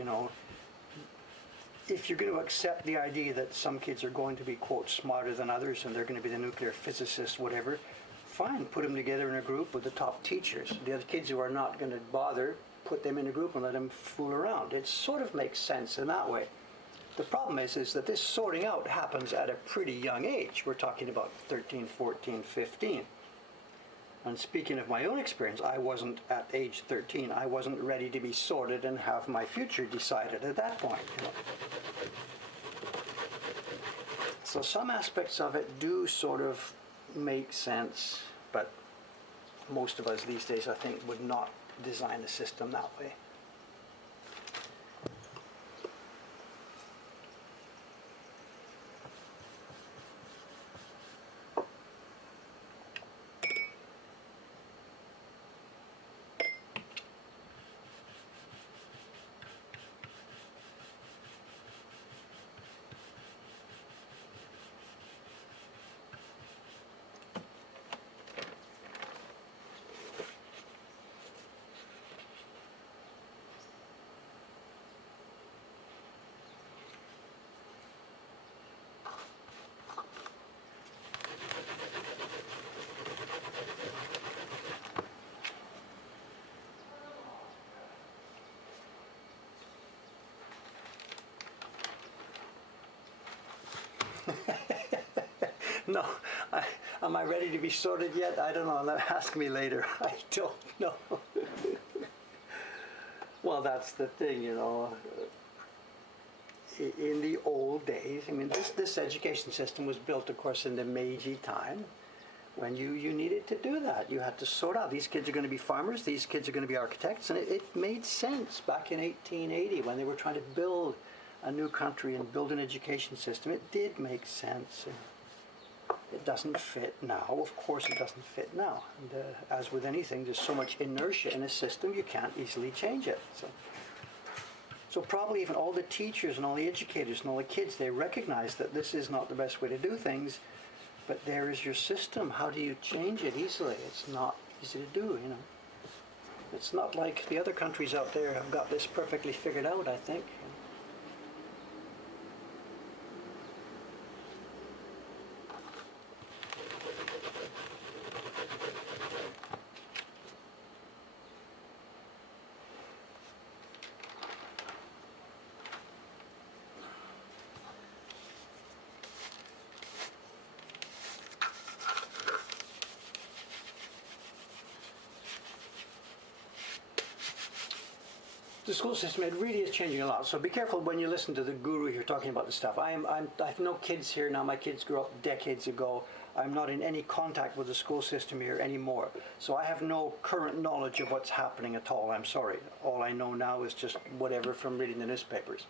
If you're going to accept the idea that some kids are going to be, quote, smarter than others and they're going to be the nuclear physicists, whatever, fine, put them together in a group with the top teachers. The other kids who are not going to bother, put them in a group and let them fool around. It sort of makes sense in that way. The problem is that this sorting out happens at a pretty young age. We're talking about 13, 14, 15. And speaking of my own experience, I wasn't at age 13. I wasn't ready to be sorted and have my future decided at that point. So some aspects of it do sort of make sense, but most of us these days, I think, would not design a system that way. No, I, am I ready to be sorted yet? I don't know. Ask me later. I don't know. Well, that's the thing, you know. In the old days, I mean, this education system was built, of course, in the Meiji time, when you needed to do that. You had to sort out, these kids are going to be farmers, these kids are going to be architects, and it made sense back in 1880 when they were trying to build a new country and build an education system. It did make sense. It doesn't fit now. Of course it doesn't fit now. And as with anything, there's so much inertia in a system, you can't easily change it. So probably even all the teachers and all the educators and all the kids, they recognize that this is not the best way to do things, but there is your system. How do you change it easily? It's not easy to do, you know. It's not like the other countries out there have got this perfectly figured out, I think. The school system, it really is changing a lot. So be careful when you listen to the guru here talking about this stuff. I have no kids here now. My kids grew up decades ago. I'm not in any contact with the school system here anymore. So I have no current knowledge of what's happening at all. I'm sorry. All I know now is just whatever from reading the newspapers.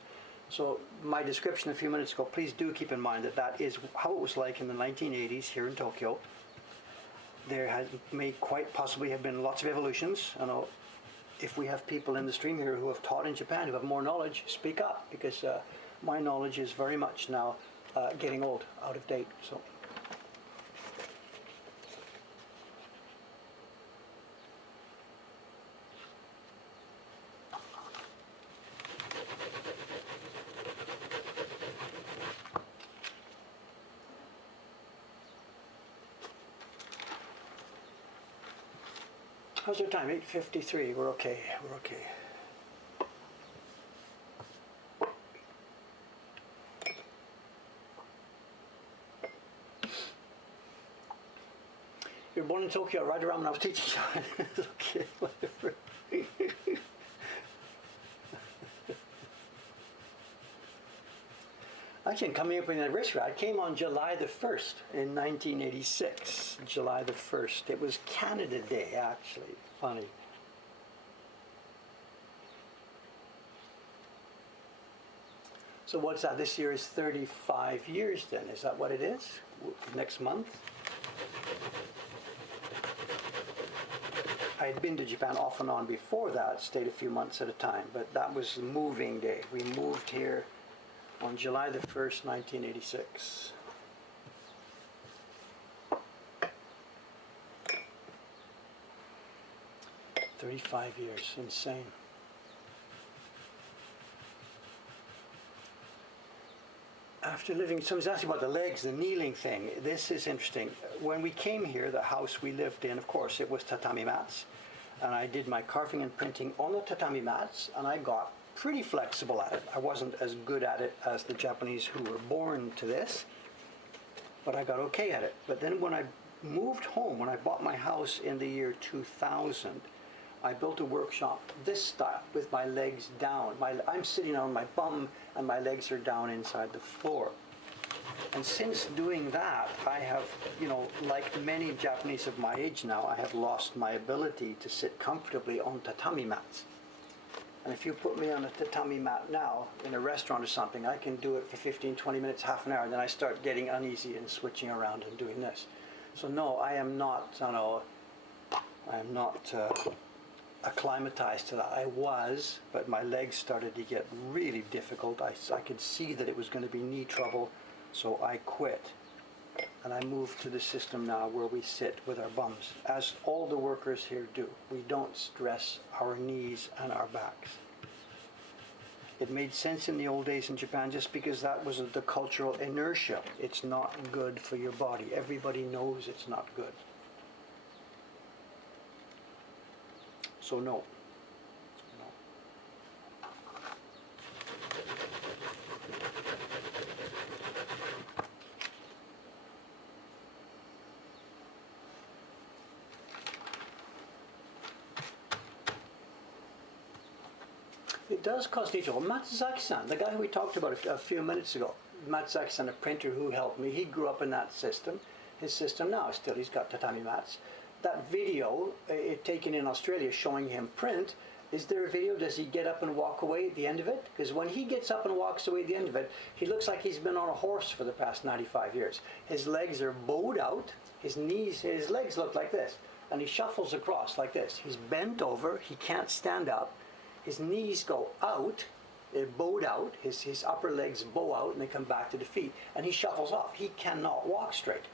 So my description a few minutes ago, please do keep in mind that that is how it was like in the 1980s here in Tokyo. There may quite possibly have been lots of evolutions. I know if we have people in the stream here who have taught in Japan, who have more knowledge, speak up, because my knowledge is very much now getting old, out of date. So. How's our time? 8:53. We're okay. We're okay. You were born in Tokyo, right around when I was teaching. Okay, whatever. Actually, in coming up with the anniversary, I came on July the 1st in 1986. July the 1st. It was Canada Day, actually. Funny. So what's that? This year is 35 years then. Is that what it is? Next month? I had been to Japan off and on before that, stayed a few months at a time, but that was the moving day. We moved here on July the 1st, 1986. "35 years, insane." After living, someone's asking about the legs, the kneeling thing. This is interesting. When we came here, the house we lived in, of course, it was tatami mats. And I did my carving and printing on the tatami mats, and I got pretty flexible at it. I wasn't as good at it as the Japanese who were born to this, but I got okay at it. But then when I moved home, when I bought my house in the year 2000, I built a workshop this style with my legs down. I'm sitting on my bum and my legs are down inside the floor. And since doing that, I have, like many Japanese of my age now, I have lost my ability to sit comfortably on tatami mats. And if you put me on a tatami mat now in a restaurant or something, I can do it for 15, 20 minutes, half an hour, and then I start getting uneasy and switching around and doing this. So no, I am not, acclimatized to that. I was, but my legs started to get really difficult. I could see that it was going to be knee trouble, so I quit. And I moved to the system now where we sit with our bums, as all the workers here do. We don't stress our knees and our backs. It made sense in the old days in Japan just because that was the cultural inertia. It's not good for your body. Everybody knows it's not good. So no. it does cause knee trouble. Matsuzaki-san, the guy who we talked about a few minutes ago, Matsuzaki-san, a printer who helped me, he grew up in that system. His system now, still, he's got tatami mats. That video, taken in Australia, showing him print, is there a video? Does he get up and walk away at the end of it? Because when he gets up and walks away at the end of it, he looks like he's been on a horse for the past 95 years. His legs are bowed out, his legs look like this, and he shuffles across like this. He's bent over, he can't stand up, his knees go out, they're bowed out, his upper legs bow out and they come back to the feet, and he shuffles off. He cannot walk straight.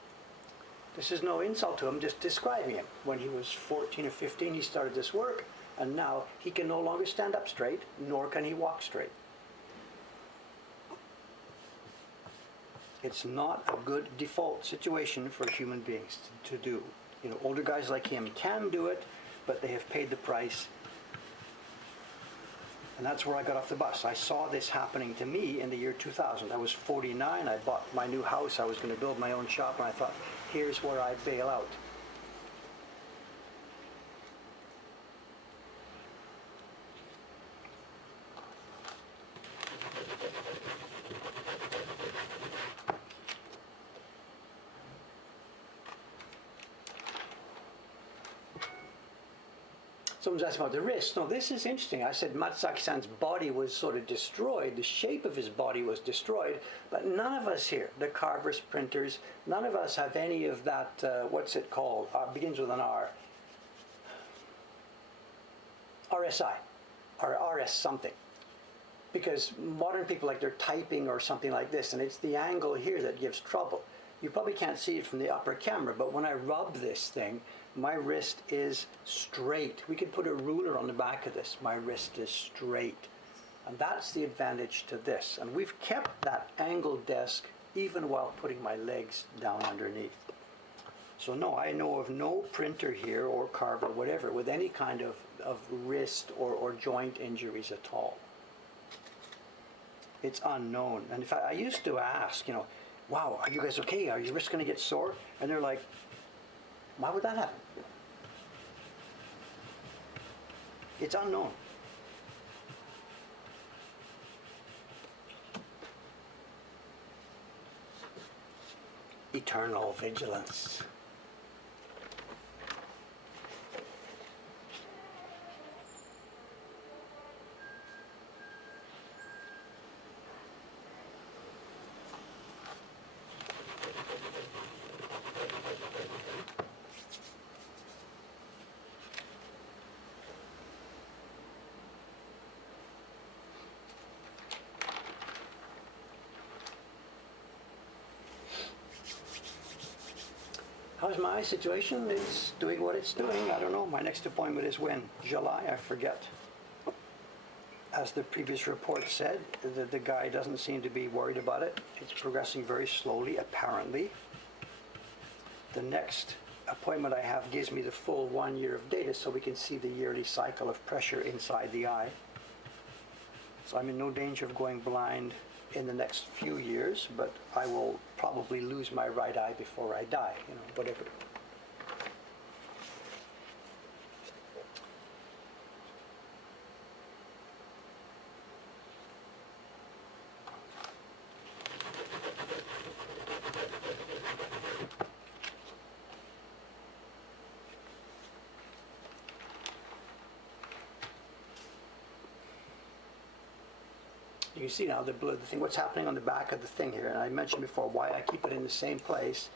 This is no insult to him, just describing him. When he was 14 or 15, he started this work, and now he can no longer stand up straight, nor can he walk straight. It's not a good default situation for human beings to do. You know, older guys like him can do it, but they have paid the price. And that's where I got off the bus. I saw this happening to me in the year 2000. I was 49, I bought my new house, I was going to build my own shop, and I thought, here's where I bail out. Someone's asking about the wrist. No, this is interesting. I said Matsuzaki-san's body was sort of destroyed. The shape of his body was destroyed, but none of us here, the carvers, printers, none of us have any of that, what's it called? Begins with an R. RSI, or RS something. Because modern people, like they're typing or something like this, and it's the angle here that gives trouble. You probably can't see it from the upper camera, but when I rub this thing, my wrist is straight. We could put a ruler on the back of this. My wrist is straight. And that's the advantage to this. And we've kept that angled desk even while putting my legs down underneath. So no, I know of no printer here or carver, whatever, with any kind of wrist or joint injuries at all. It's unknown. And in fact, I used to ask, you know, wow, are you guys okay? Are your wrists going to get sore? And they're like, why would that happen? It's unknown. Eternal vigilance. How's my situation? It's doing what it's doing. I don't know. My next appointment is when? July? I forget. As the previous report said, the guy doesn't seem to be worried about it. It's progressing very slowly, apparently. The next appointment I have gives me the full 1 year of data so we can see the yearly cycle of pressure inside the eye. So I'm in no danger of going blind in the next few years, but I will probably lose my right eye before I die, you know, whatever. You can see now the thing, what's happening on the back of the thing here, and I mentioned before why I keep it in the same place.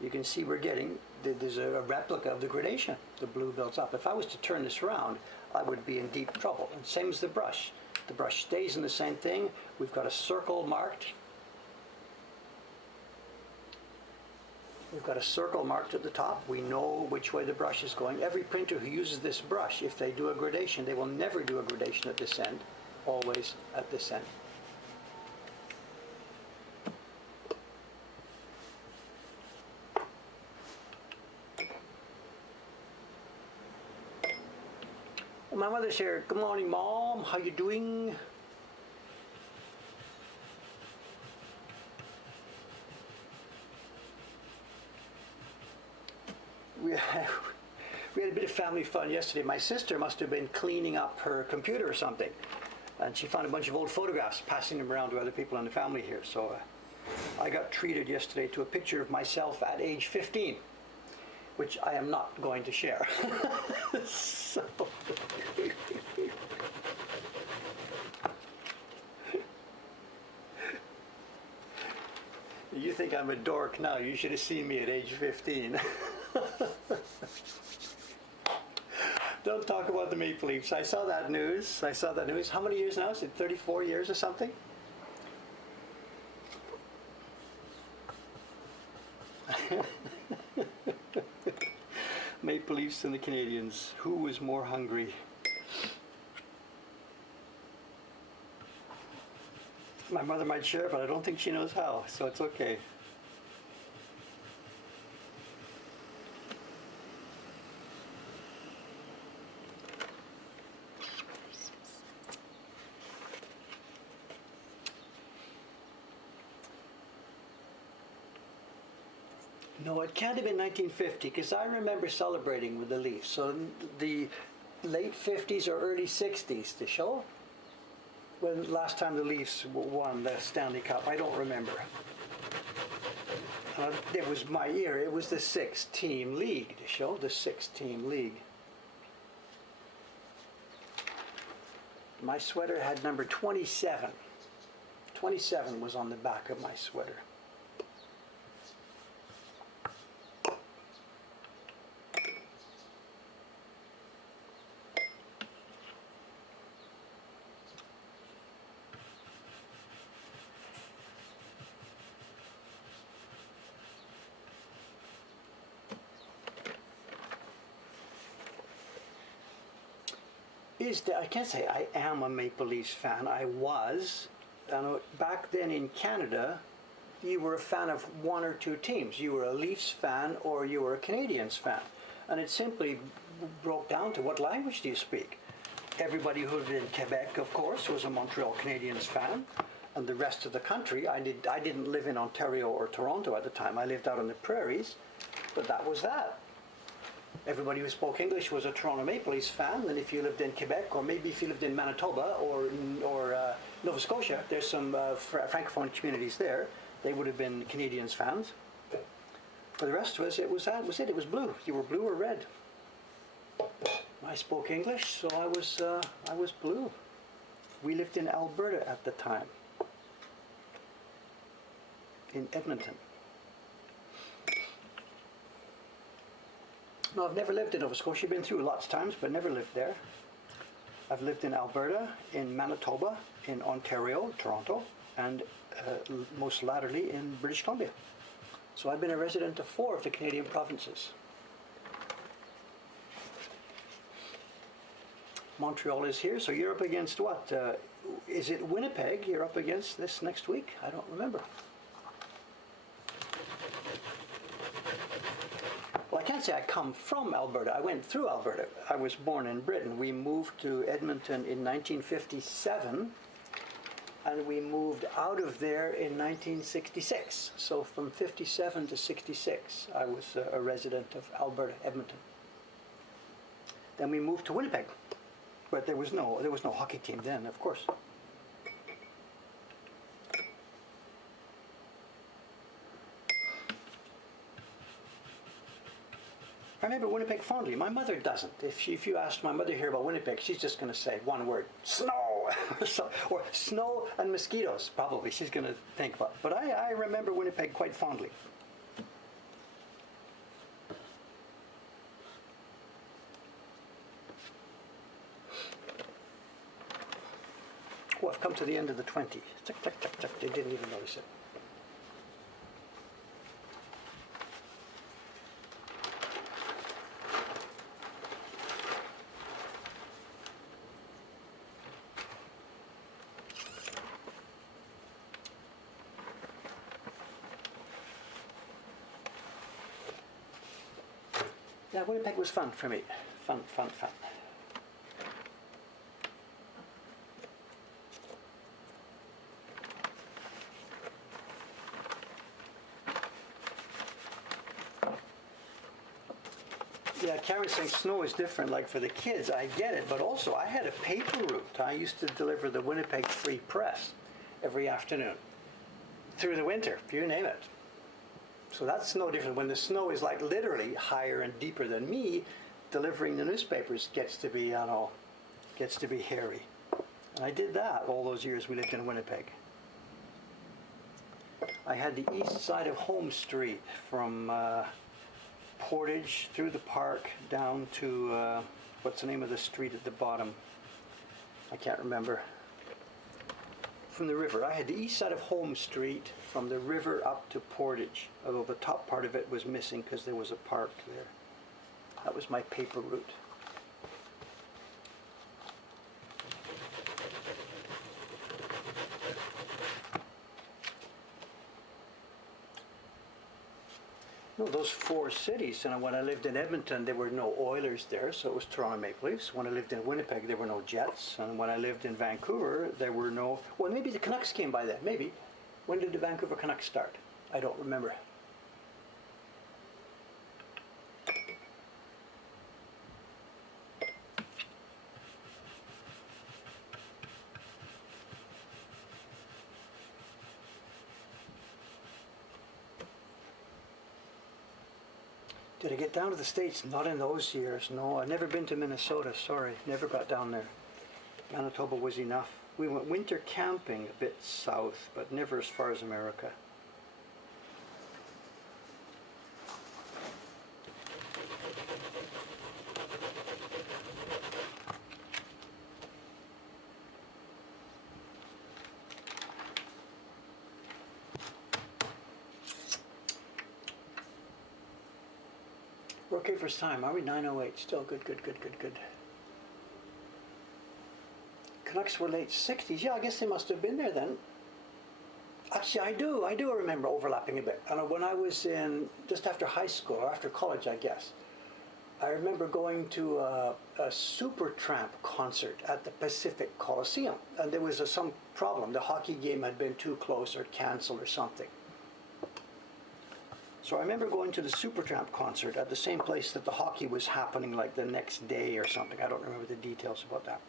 You can see we're getting, there's a replica of the gradation. The blue builds up. If I was to turn this around, I would be in deep trouble. And same as the brush. The brush stays in the same thing. We've got a circle marked. We've got a circle marked at the top. We know which way the brush is going. Every printer who uses this brush, if they do a gradation, they will never do a gradation at this end, always at this end. My mother's here. Good morning, Mom. How you doing? We had a bit of family fun yesterday. My sister must have been cleaning up her computer or something. And she found a bunch of old photographs, passing them around to other people in the family here. So I got treated yesterday to a picture of myself at age 15, which I am not going to share. So you think I'm a dork now. You should have seen me at age 15. Don't talk about the Maple Leafs. I saw that news. How many years now? Is it 34 years or something? Maple Leafs and the Canadiens. Who was more hungry? My mother might share, but I don't think she knows how, so it's okay. No, it can't have been 1950 because I remember celebrating with the Leafs. So the late 50s or early 60s, to show. When last time the Leafs won the Stanley Cup, I don't remember. It was my year. It was the 6-team league, to show the 6-team league. My sweater had number 27. 27 was on the back of my sweater. I can't say I am a Maple Leafs fan. I was. Back then in Canada, you were a fan of one or two teams. You were a Leafs fan or you were a Canadiens fan. And it simply broke down to what language do you speak. Everybody who lived in Quebec, of course, was a Montreal Canadiens fan. And the rest of the country, I didn't live in Ontario or Toronto at the time. I lived out on the prairies, but that was that. Everybody who spoke English was a Toronto Maple Leafs fan, and if you lived in Quebec, or maybe if you lived in Manitoba or Nova Scotia, there's some francophone communities there, they would have been Canadiens fans. For the rest of us, it was it. It was blue. You were blue or red. I spoke English, so I was blue. We lived in Alberta at the time, in Edmonton. No, I've never lived in Nova Scotia. I've been through lots of times, but never lived there. I've lived in Alberta, in Manitoba, in Ontario, Toronto, and most latterly in British Columbia. So I've been a resident of 4 of the Canadian provinces. Montreal is here, so you're up against what? Is it Winnipeg you're up against this next week? I don't remember. Well, I can't say I come from Alberta. I went through Alberta. I was born in Britain. We moved to Edmonton in 1957, and we moved out of there in 1966. So from 57 to 66, I was a resident of Alberta, Edmonton. Then we moved to Winnipeg, but there was no hockey team then, of course. I remember Winnipeg fondly. My mother doesn't. If you asked my mother here about Winnipeg, she's just going to say one word: snow, or snow and mosquitoes. Probably she's going to think about. But I remember Winnipeg quite fondly. Oh, I've come to the end of the 20. Tick, tick, tick, tick. They didn't even notice it. Yeah, Winnipeg was fun for me. Fun. Yeah, Karen's saying snow is different, like for the kids, I get it, but also I had a paper route. I used to deliver the Winnipeg Free Press every afternoon through the winter, you name it. So that's no different. When the snow is like literally higher and deeper than me, delivering the newspapers gets to be, gets to be hairy. And I did that all those years we lived in Winnipeg. I had the east side of Home Street from Portage through the park down to, what's the name of the street at the bottom? I can't remember. From the river. I had the east side of Home Street from the river up to Portage, although the top part of it was missing because there was a park there. That was my paper route. No, those four cities, and when I lived in Edmonton, there were no Oilers there, so it was Toronto Maple Leafs. When I lived in Winnipeg, there were no Jets, and when I lived in Vancouver, there were no, well, maybe the Canucks came by then, maybe. When did the Vancouver Canucks start? I don't remember. Did I get down to the States? Not in those years, no. I've never been to Minnesota, sorry. Never got down there. Manitoba was enough. We went winter camping a bit south, but never as far as America. We're okay first time, are we? 9:08, still good. Canucks were late 60s. Yeah, I guess they must have been there then. Actually, I do remember overlapping a bit. And when I was in, just after high school, or after college, I guess, I remember going to a Supertramp concert at the Pacific Coliseum. And there was some problem. The hockey game had been too close or canceled or something. So I remember going to the Supertramp concert at the same place that the hockey was happening, like the next day or something. I don't remember the details about that.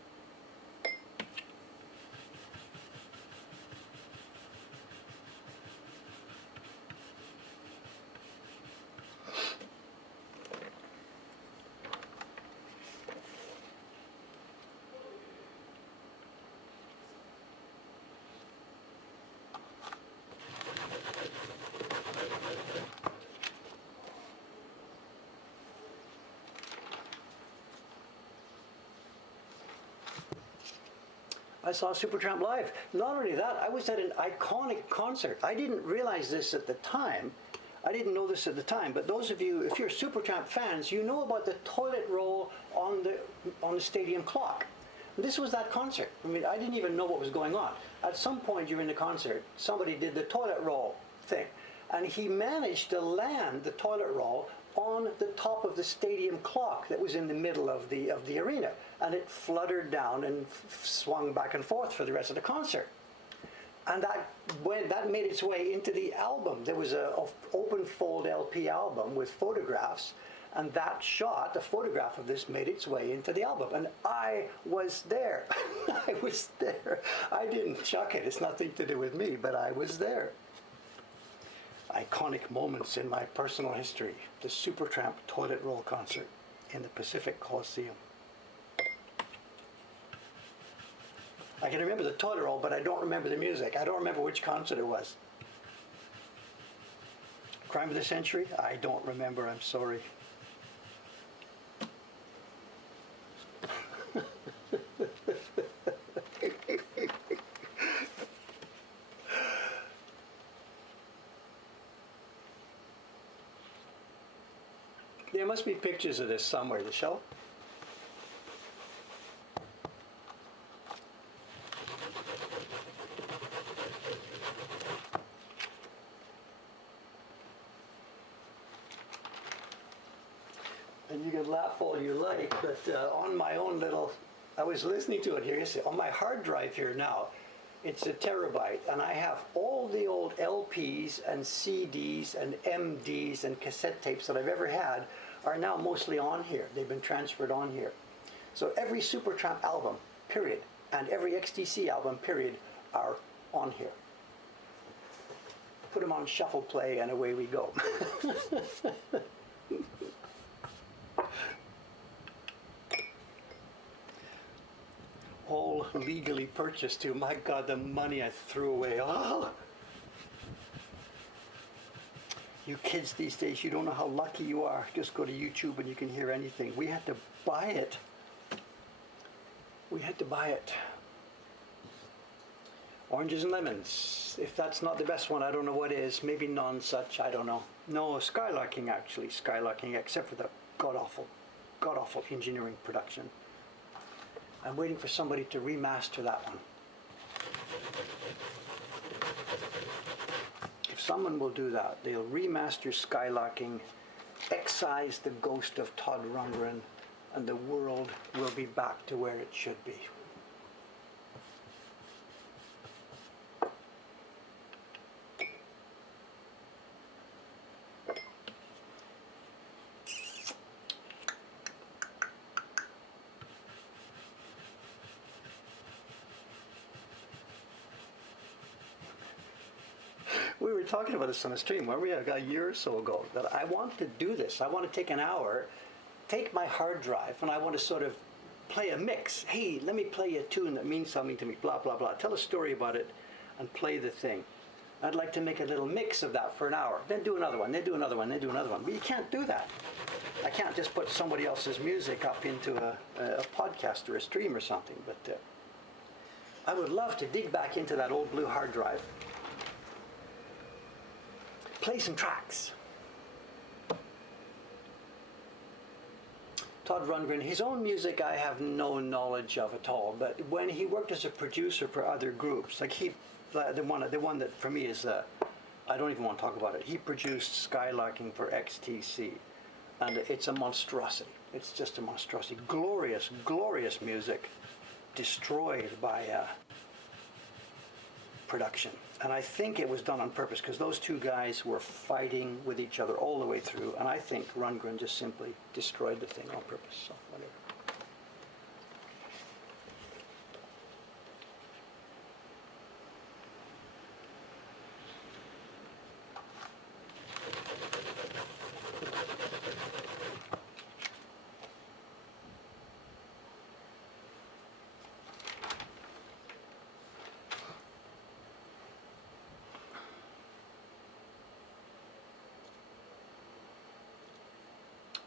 I saw Supertramp live. Not only that, I was at an iconic concert. I didn't realize this at the time. I didn't know this at the time, but those of you, if you're Supertramp fans, you know about the toilet roll on the stadium clock. This was that concert. I mean, I didn't even know what was going on. At some point during the concert, somebody did the toilet roll thing, and he managed to land the toilet roll on the top of the stadium clock that was in the middle of the arena, and it fluttered down and swung back and forth for the rest of the concert. And that made its way into the album. There was a open fold LP album with photographs, and that shot, the photograph of this, made its way into the album. And I was there. I was there. I didn't chuck it. It's nothing to do with me, but I was there. Iconic moments in my personal history. The Supertramp toilet roll concert in the Pacific Coliseum. I can remember the toilet roll, but I don't remember the music. I don't remember which concert it was. Crime of the Century? I don't remember, I'm sorry. There must be pictures of this somewhere, the show. And you can laugh all you like, but on my own little, I was listening to it here yesterday, on my hard drive here now, It's a terabyte, and I have all the old LPs and CDs and MDs and cassette tapes that I've ever had are now mostly on here. They've been transferred on here. So every Supertramp album, period, and every XTC album, period, are on here. Put them on shuffle play and away we go. All legally purchased too. My God, the money I threw away. Oh! You kids these days, you don't know how lucky you are. Just go to YouTube and you can hear anything. We had to buy it. We had to buy it. Oranges and lemons. If that's not the best one, I don't know what is. Maybe non-such, I don't know. No, Skylarking actually. Skylarking, except for the god-awful engineering production. I'm waiting for somebody to remaster that one. If someone will do that, they'll remaster Skylarking, excise the ghost of Todd Rundgren, and the world will be back to where it should be. We were talking about this on a stream, weren't we, a year or so ago, that I want to do this. I want to take an hour, take my hard drive, and I want to sort of play a mix. Hey, let me play a tune that means something to me, blah, blah, blah. Tell a story about it and play the thing. I'd like to make a little mix of that for an hour, then do another one, then do another one, then do another one. But you can't do that. I can't just put somebody else's music up into a podcast or a stream or something. But I would love to dig back into that old blue hard drive, play some tracks. Todd Rundgren, his own music I have no knowledge of at all, but when he worked as a producer for other groups, like the one that for me is, I don't even want to talk about it. He produced Skylarking for XTC, and it's a monstrosity. It's just a monstrosity. Glorious, glorious music, destroyed by production. And I think it was done on purpose because those two guys were fighting with each other all the way through, and I think Rundgren just simply destroyed the thing on purpose, so whatever.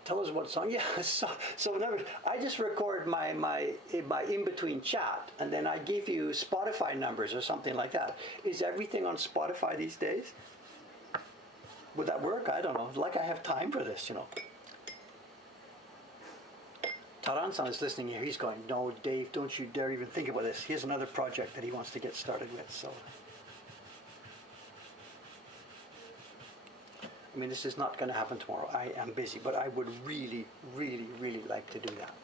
Tell us what song. Yeah, so whenever I just record my in-between chat, and then I give you Spotify numbers or something like that. Is everything on Spotify these days? Would that work? I don't know. Like I have time for this, you know. Taran-san is listening here. He's going, no, Dave, don't you dare even think about this. He has another project that he wants to get started with, so. I mean, this is not going to happen tomorrow. I am busy, but I would really, really, really like to do that.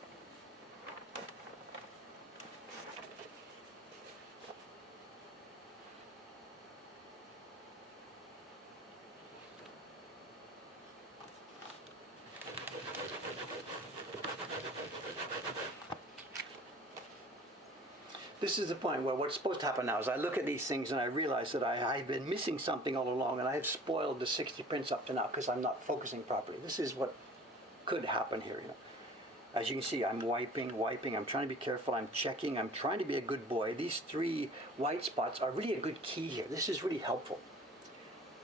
This is the point where what's supposed to happen now is I look at these things and I realize that I've been missing something all along, and I have spoiled the 60 prints up to now because I'm not focusing properly. This is what could happen here. You know. As you can see, I'm wiping. I'm trying to be careful. I'm checking. I'm trying to be a good boy. These 3 white spots are really a good key here. This is really helpful.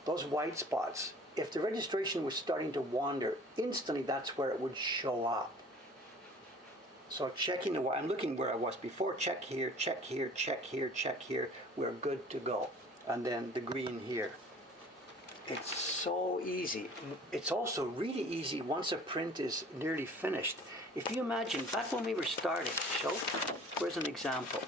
Those white spots, if the registration was starting to wander, instantly that's where it would show up. So checking I'm looking where I was before. Check here, check here, check here, check here. We're good to go. And then the green here. It's so easy. It's also really easy once a print is nearly finished. If you imagine, back when we were starting, where's an example?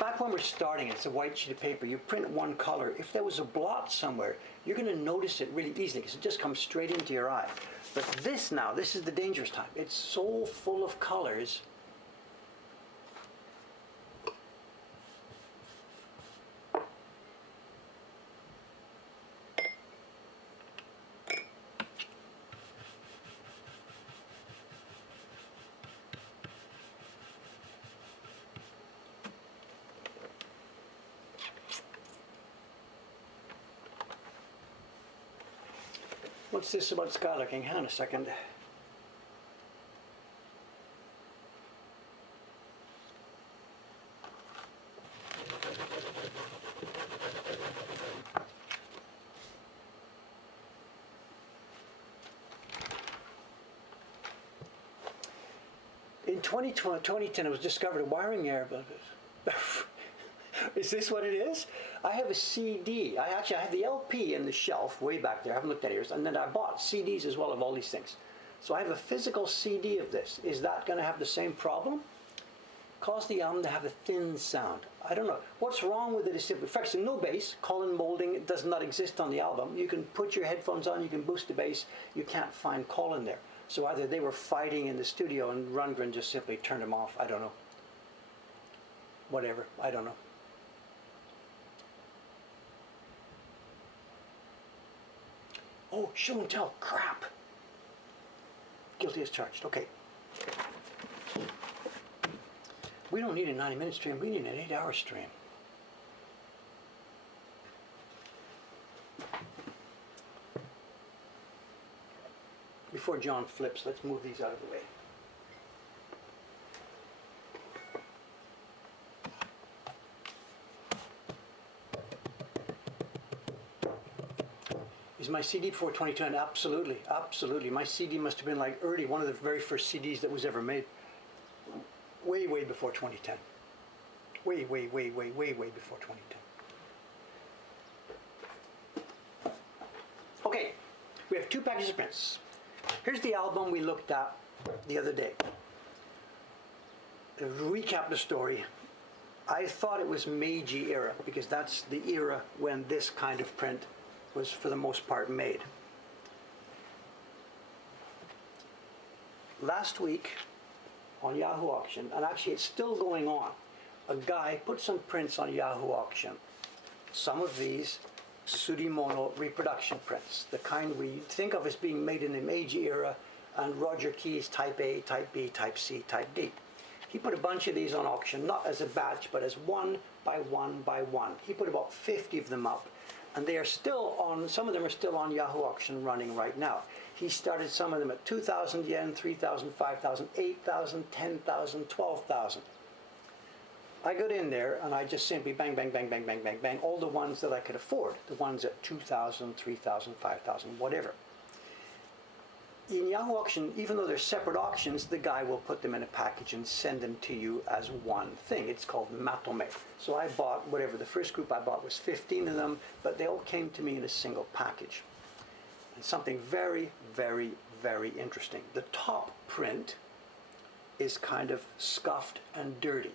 Back when we're starting, it's a white sheet of paper. You print one color. If there was a blot somewhere, you're going to notice it really easily because it just comes straight into your eye. But this now, this is the dangerous time. It's so full of colors. What's this about skylarking? Hang on a second. In 2010, it was discovered a wiring error. Is this what it is? I have a CD. I have the LP in the shelf way back there. I haven't looked at it. And then I bought CDs as well of all these things. So I have a physical CD of this. Is that going to have the same problem? Cause the album to have a thin sound. I don't know. What's wrong with it is simply, first, no bass. Colin molding, it does not exist on the album. You can put your headphones on, you can boost the bass. You can't find Colin there. So either they were fighting in the studio and Rundgren just simply turned him off. I don't know. Whatever. I don't know. Oh, show and tell. Crap. Guilty as charged. Okay. We don't need a 90-minute stream. We need an 8-hour stream. Before John flips, let's move these out of the way. Is my CD before 2010? Absolutely, absolutely. My CD must have been like early, one of the very first CDs that was ever made. Way, way before 2010. Way, way, way, way, way, way before 2010. Okay, we have 2 packages of prints. Here's the album we looked at the other day. To recap the story, I thought it was Meiji era because that's the era when this kind of print was for the most part made. Last week on Yahoo Auction, and actually it's still going on, a guy put some prints on Yahoo Auction. Some of these Sudimono reproduction prints, the kind we think of as being made in the Meiji era, and Roger Keyes type A, type B, type C, type D. He put a bunch of these on auction, not as a batch, but as one by one by one. He put about 50 of them up, and they are still on, some of them are still on Yahoo Auction running right now. He started some of them at 2,000 yen, 3,000, 5,000, 8,000, 10,000, 12,000. I got in there and I just simply bang, bang, bang, bang, bang, bang, bang, all the ones that I could afford, the ones at 2,000, 3,000, 5,000, whatever. In Yahoo Auction, even though they're separate auctions, the guy will put them in a package and send them to you as one thing. It's called matome. So I bought whatever, the first group I bought was 15 of them, but they all came to me in a single package. And something very, very, very interesting. The top print is kind of scuffed and dirty.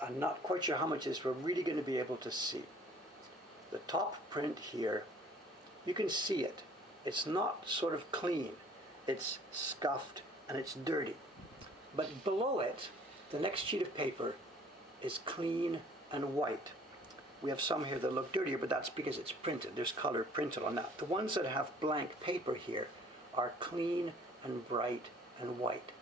I'm not quite sure how much this we're really going to be able to see. The top print here, you can see it. It's not sort of clean. It's scuffed and it's dirty. But below it, the next sheet of paper is clean and white. We have some here that look dirtier, but that's because it's printed. There's color printed on that. The ones that have blank paper here are clean and bright and white.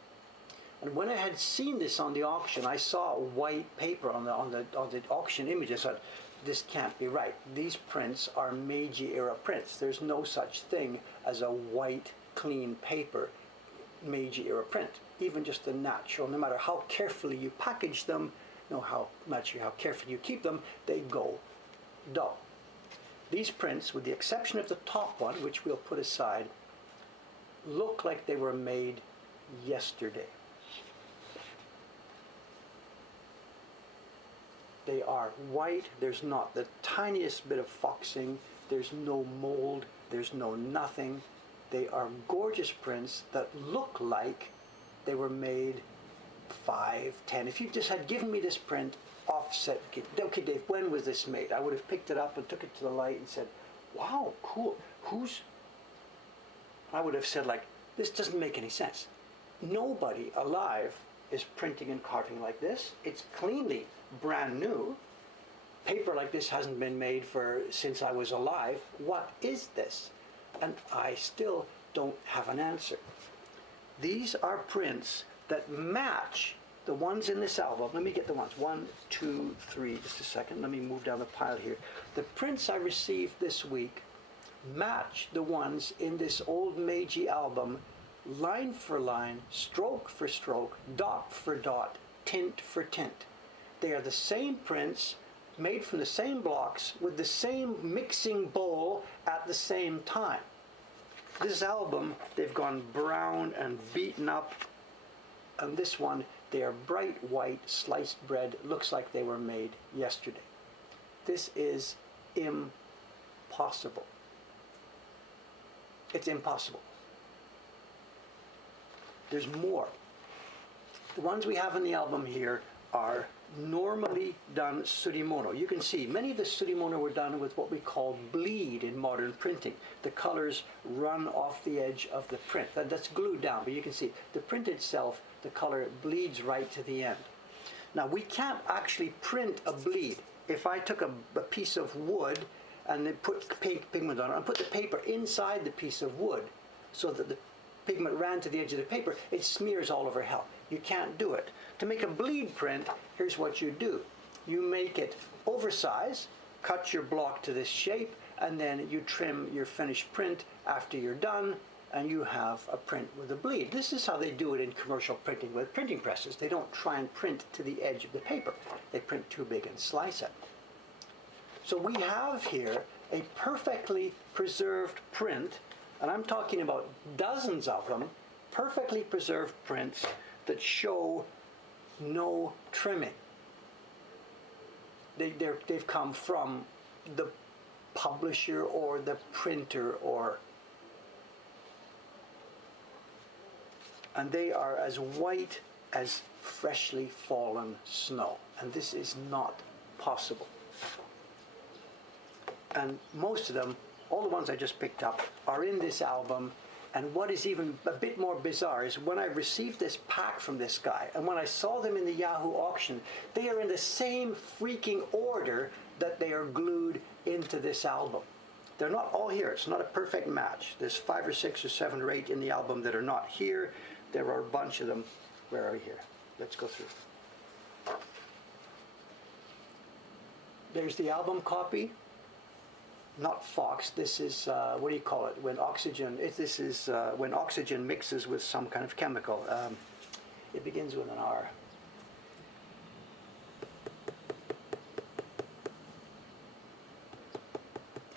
And when I had seen this on the auction, I saw white paper on the auction image. I thought, this can't be right. These prints are Meiji era prints. There's no such thing as a white, clean paper Meiji era print. Even just the natural, no matter how carefully you package them, how carefully you keep them, they go dull. These prints, with the exception of the top one, which we'll put aside, look like they were made yesterday. They are white, there's not the tiniest bit of foxing, there's no mold, there's no nothing. They are gorgeous prints that look like they were made 5, 10. If you just had given me this print offset, okay Dave, when was this made? I would have picked it up and took it to the light and said, wow, cool, I would have said like, this doesn't make any sense. Nobody alive is printing and carving like this. It's cleanly brand new. Paper like this hasn't been made since I was alive. What is this? And I still don't have an answer. These are prints that match the ones in this album. Let me get the ones. 1, 2, 3. Just a second. Let me move down the pile here. The prints I received this week match the ones in this old Meiji album, line for line, stroke for stroke, dot for dot, tint for tint. They are the same prints, made from the same blocks, with the same mixing bowl at the same time. This album, they've gone brown and beaten up, and this one, they are bright white, sliced bread, looks like they were made yesterday. This is impossible. It's impossible. There's more. The ones we have in the album here are normally done surimono. You can see many of the surimono were done with what we call bleed in modern printing. The colors run off the edge of the print. That's glued down, but you can see the print itself, the color bleeds right to the end. Now we can't actually print a bleed. If I took a piece of wood and then put pigment on it and put the paper inside the piece of wood so that the pigment ran to the edge of the paper, it smears all over hell. You can't do it. To make a bleed print, here's what you do. You make it oversized, cut your block to this shape, and then you trim your finished print after you're done, and you have a print with a bleed. This is how they do it in commercial printing with printing presses. They don't try and print to the edge of the paper. They print too big and slice it. So we have here a perfectly preserved print, and I'm talking about dozens of them, perfectly preserved prints that show no trimming. They've come from the publisher or the printer, and they are as white as freshly fallen snow, and this is not possible. And most of them, all the ones I just picked up, are in this album. And what is even a bit more bizarre is when I received this pack from this guy, and when I saw them in the Yahoo auction, they are in the same freaking order that they are glued into this album. They're not all here. It's not a perfect match. There's 5 or 6 or 7 or 8 in the album that are not here. There are a bunch of them. Where are we here? Let's go through. There's the album copy. Not Fox. This is what do you call it? When oxygen. This is when oxygen mixes with some kind of chemical. It begins with an R.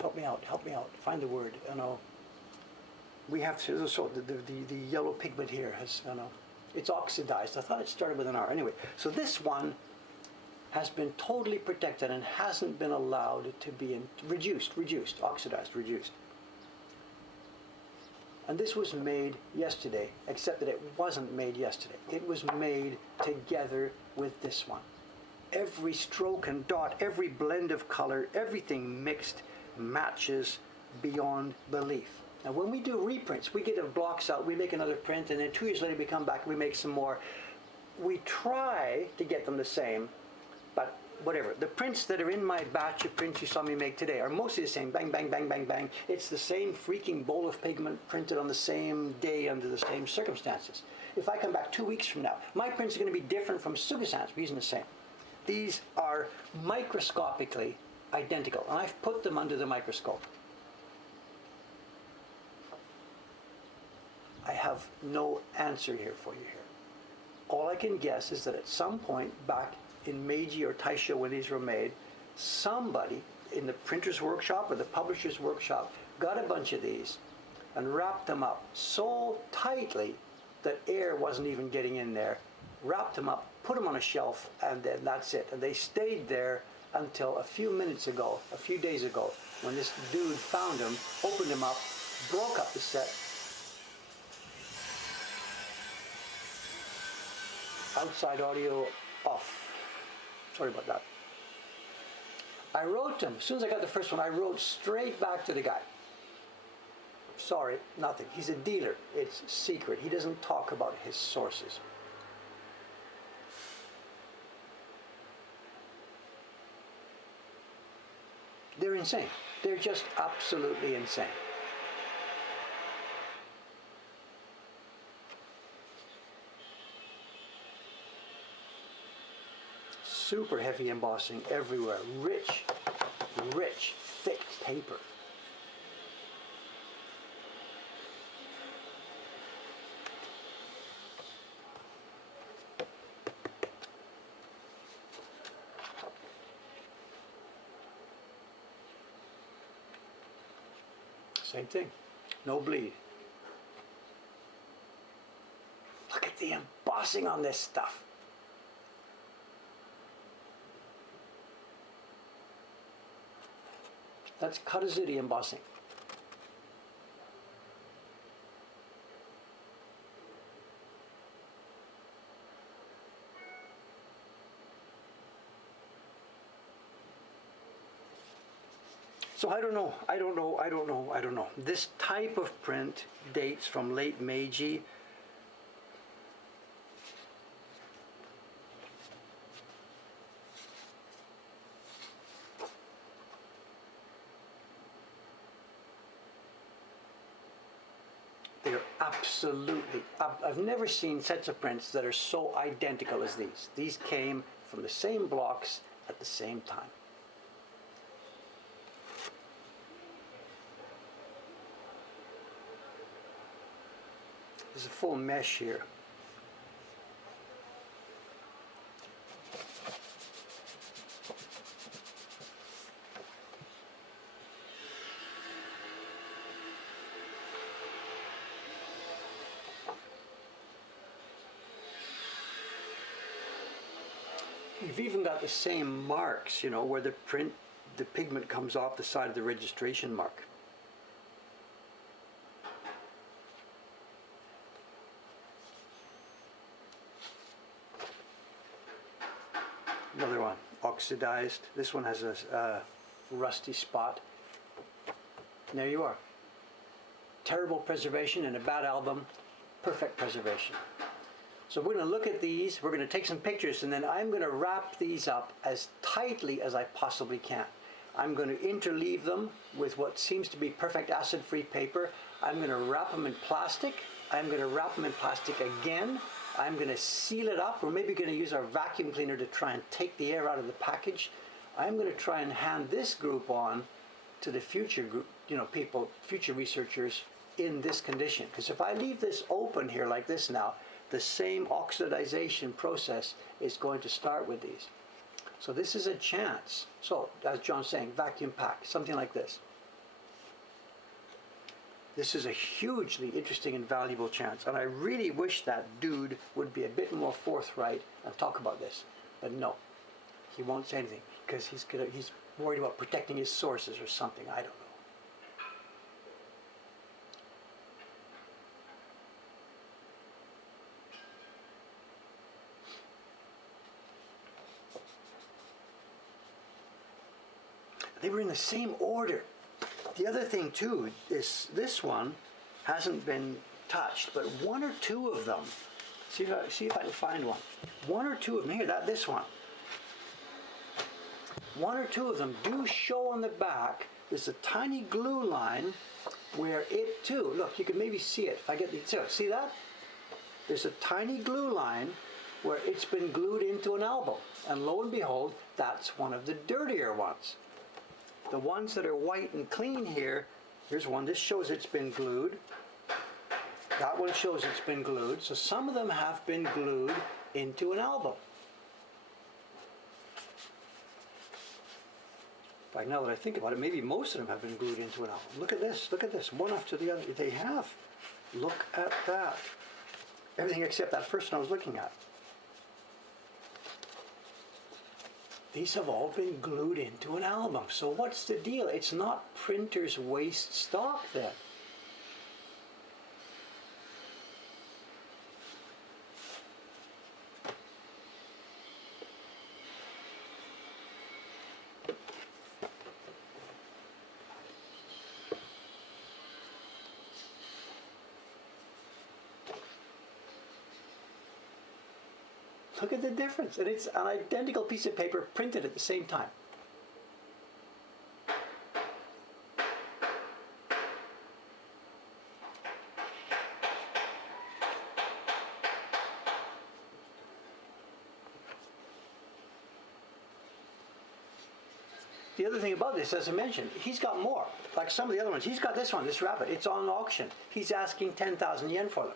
Help me out. Help me out. Find the word. You know. We have to. So the yellow pigment here has. You know. It's oxidized. I thought it started with an R. Anyway. So this one has been totally protected and hasn't been allowed to be reduced, oxidized, reduced. And this was made yesterday, except that it wasn't made yesterday. It was made together with this one. Every stroke and dot, every blend of color, everything mixed matches beyond belief. Now when we do reprints, we get the blocks out, we make another print, and then 2 years later we come back and we make some more. We try to get them the same, but whatever. The prints that are in my batch of prints you saw me make today are mostly the same. Bang, bang, bang, bang, bang. It's the same freaking bowl of pigment printed on the same day under the same circumstances. If I come back 2 weeks from now, my prints are going to be different from Sugasan's. We're using the same. These are microscopically identical, and I've put them under the microscope. I have no answer here for you here. All I can guess is that at some point back in Meiji or Taisho when these were made, somebody in the printer's workshop or the publisher's workshop got a bunch of these and wrapped them up so tightly that air wasn't even getting in there, wrapped them up, put them on a shelf, and then that's it. And they stayed there until a few days ago, when this dude found them, opened them up, broke up the set, outside audio off. Sorry about that. I wrote him, as soon as I got the first one, I wrote straight back to the guy. Sorry, nothing. He's a dealer. It's secret. He doesn't talk about his sources. They're insane. They're just absolutely insane. Super heavy embossing everywhere. Rich, thick paper. Same thing. No bleed. Look at the embossing on this stuff. That's Karazuri embossing. So I don't know. This type of print dates from late Meiji. They're absolutely, I've never seen sets of prints that are so identical as these. These came from the same blocks at the same time. There's a full mesh here. You've even got the same marks, you know, where the pigment comes off the side of the registration mark. Another one, oxidized. This one has a rusty spot. And there you are. Terrible preservation and a bad album, perfect preservation. So we're going to look at these, we're going to take some pictures, and then I'm going to wrap these up as tightly as I possibly can. I'm going to interleave them with what seems to be perfect acid-free paper. I'm going to wrap them in plastic. I'm going to wrap them in plastic again. I'm going to seal it up. We're maybe going to use our vacuum cleaner to try and take the air out of the package. I'm going to try and hand this group on to the future group, you know, people, future researchers in this condition. Because if I leave this open here like this now, the same oxidization process is going to start with these. So this is a chance. So, as John's saying, vacuum pack, something like this. This is a hugely interesting and valuable chance. And I really wish that dude would be a bit more forthright and talk about this. But no, he won't say anything because he's worried about protecting his sources or something. I don't know. They were in the same order. The other thing too is this one hasn't been touched, but one or two of them. See if I can find one. One or two of them here. This one. One or two of them do show on the back. There's a tiny glue line where it too. Look, you can maybe see it. If I get the see that? There's a tiny glue line where it's been glued into an album, and lo and behold, that's one of the dirtier ones. The ones that are white and clean here, here's one. This shows it's been glued. That one shows it's been glued. So some of them have been glued into an album. In fact, now that I think about it, maybe most of them have been glued into an album. Look at this. Look at this. One after the other. They have. Look at that. Everything except that first one I was looking at. These have all been glued into an album. So what's the deal? It's not printer's waste stock then. Look at the difference. And it's an identical piece of paper printed at the same time. The other thing about this, as I mentioned, he's got more. Like some of the other ones. He's got this one, this rabbit. It's on auction. He's asking 10,000 yen for them.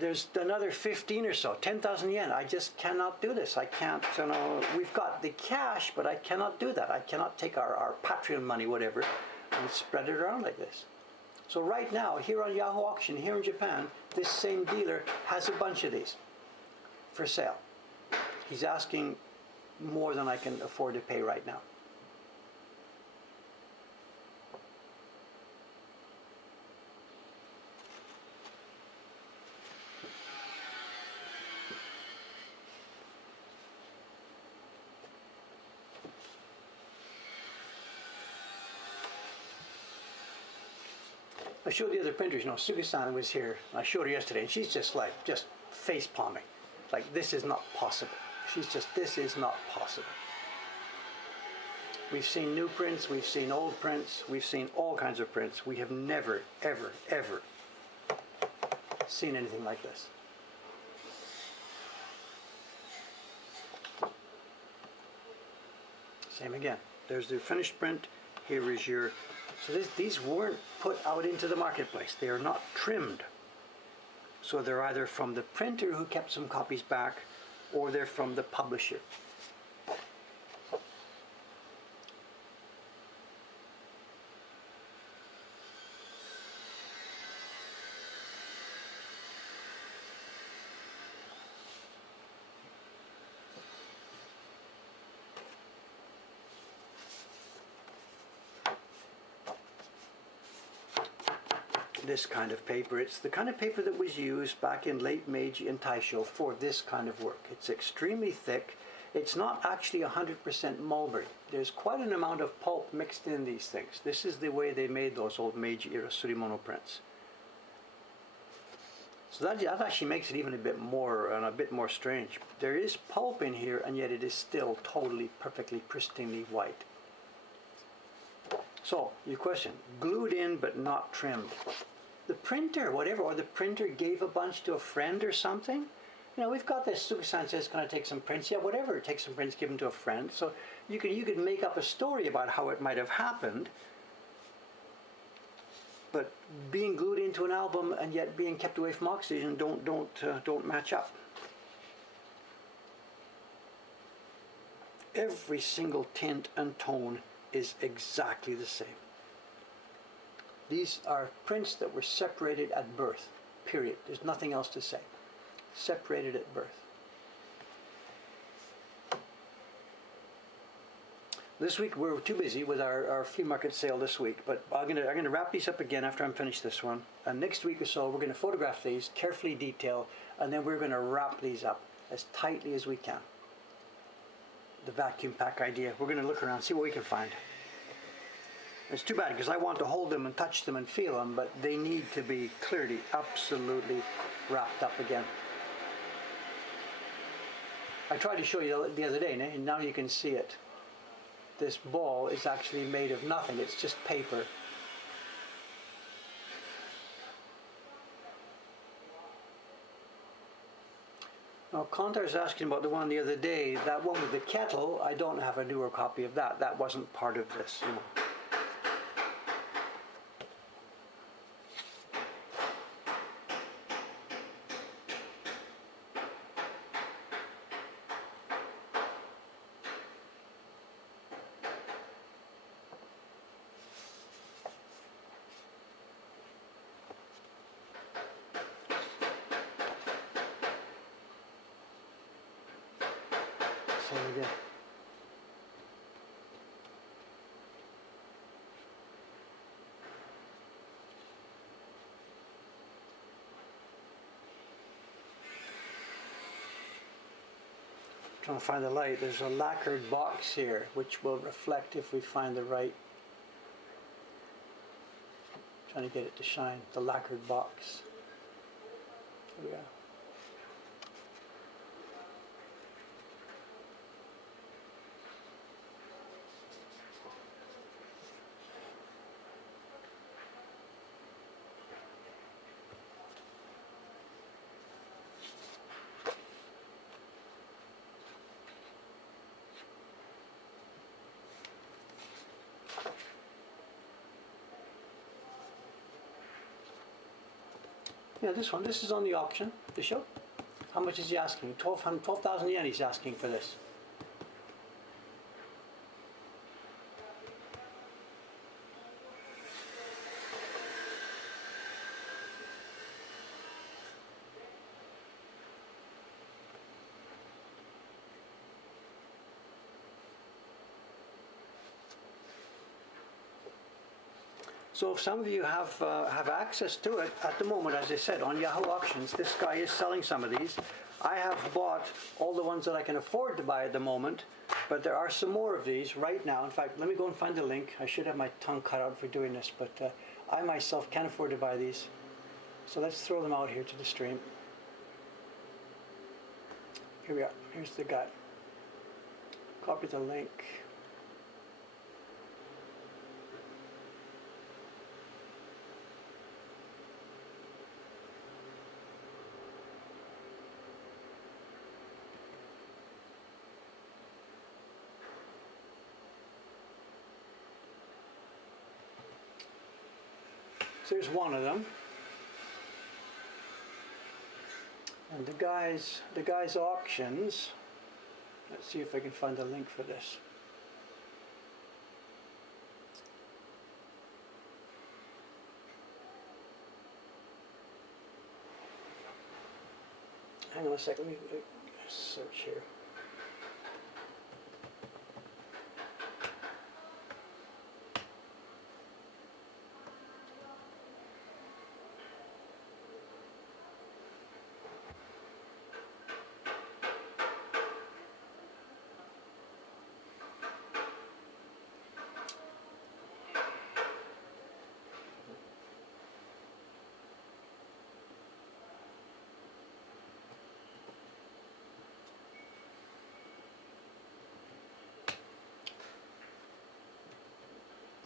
There's another 15 or so, 10,000 yen. I just cannot do this. I can't, you know, we've got the cash, but I cannot do that. I cannot take our Patreon money, whatever. and spread it around like this. So right now, here on Yahoo Auction, here in Japan, this same dealer has a bunch of these for sale. He's asking more than I can afford to pay right now. I showed the other printers, Sugi-san was here. I showed her yesterday, and she's just face palming. Like, this is not possible. This is not possible. We've seen new prints, we've seen old prints, we've seen all kinds of prints. We have never, ever, ever seen anything like this. Same again. There's the finished print. Here is your... So these weren't put out into the marketplace. They are not trimmed. So they're either from the printer who kept some copies back, or they're from the publisher. This kind of paper, it's the kind of paper that was used back in late Meiji and Taisho for this kind of work. It's extremely thick. It's not actually 100% mulberry. There's quite an amount of pulp mixed in these things. This is the way they made those old Meiji era surimono prints. So that actually makes it even a bit more strange. There is pulp in here, and yet it is still totally, perfectly, pristinely white. So, your question, glued in but not trimmed. The printer, whatever, or the printer gave a bunch to a friend or something. We've got this, Sugi-san says, going to take some prints. Yeah, whatever, take some prints, give them to a friend. So you could make up a story about how it might have happened. But being glued into an album and yet being kept away from oxygen don't match up. Every single tint and tone is exactly the same. These are prints that were separated at birth, period. There's nothing else to say. Separated at birth. This week we're too busy with our flea market sale this week, but I'm gonna wrap these up again after I'm finished this one. And next week or so we're gonna photograph these, carefully detail, and then we're gonna wrap these up as tightly as we can. The vacuum pack idea. We're gonna look around, see what we can find. It's too bad because I want to hold them and touch them and feel them, but they need to be clearly, absolutely wrapped up again. I tried to show you the other day, and now you can see it. This ball is actually made of nothing. It's just paper. Now, Contar's asking about the one the other day. That one with the kettle, I don't have a newer copy of that. That wasn't part of this. Again. Trying to find the light. There's a lacquered box here which will reflect if we find the right. Trying to get it to shine. The lacquered box. Here we go. Yeah, this is on the auction, the show. How much is he asking? 12,000 yen he's asking for this. So if some of you have access to it at the moment, as I said, on Yahoo Auctions, this guy is selling some of these. I have bought all the ones that I can afford to buy at the moment, but there are some more of these right now. In fact, let me go and find the link. I should have my tongue cut out for doing this, but I myself can't afford to buy these. So let's throw them out here to the stream. Here we are. Here's the guy. Copy the link. So here's one of them. And the guy's auctions, let's see if I can find a link for this. Hang on a second, let me search here.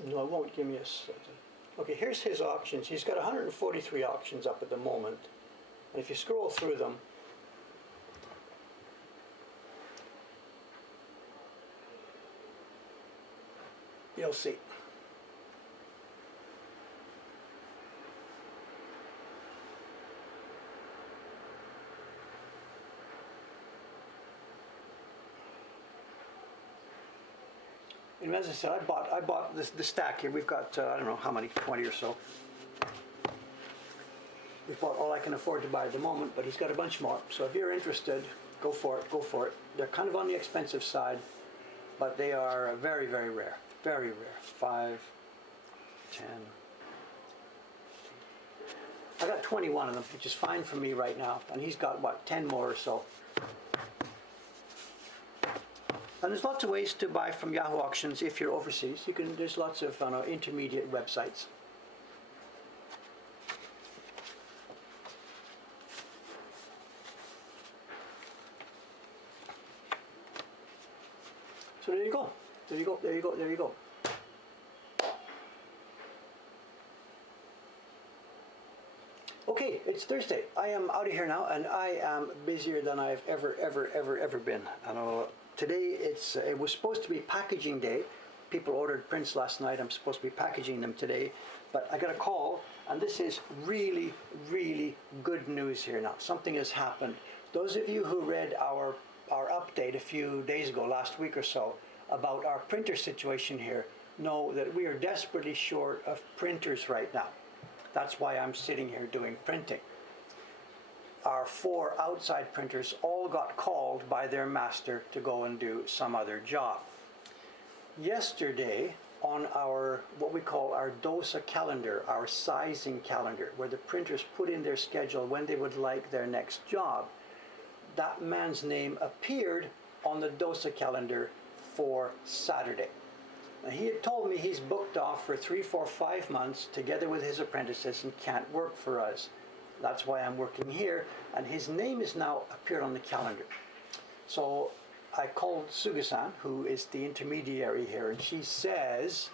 No, it won't give me a second. Okay, here's his auctions. He's got 143 auctions up at the moment. And if you scroll through them, you'll see. And as I said, I bought the stack here. We've got I don't know how many, 20 or so. We've bought all I can afford to buy at the moment, but he's got a bunch more. So if you're interested, go for it. Go for it. They're kind of on the expensive side, but they are very, very rare. Very rare. 5, 10. I got 21 of them, which is fine for me right now. And he's got, what, 10 more or so. And there's lots of ways to buy from Yahoo Auctions if you're overseas. There's lots of intermediate websites. So there you go. There you go. There you go. There you go. Okay, it's Thursday. I am out of here now, and I am busier than I've ever been. I know. Today it was supposed to be packaging day. People ordered prints last night. I'm supposed to be packaging them today, but I got a call, and this is really, really good news here now. Something has happened. Those of you who read our update a few days ago, last week or so, about our printer situation here, know that we are desperately short of printers right now. That's why I'm sitting here doing printing. Our 4 outside printers all got called by their master to go and do some other job. Yesterday, on our, what we call our DOSA calendar, our sizing calendar, where the printers put in their schedule when they would like their next job, that man's name appeared on the DOSA calendar for Saturday. Now, he had told me he's booked off for 3, 4, 5 months together with his apprentices and can't work for us. That's why I'm working here, and his name is now appeared on the calendar. So I called Suga-san, who is the intermediary here, and she says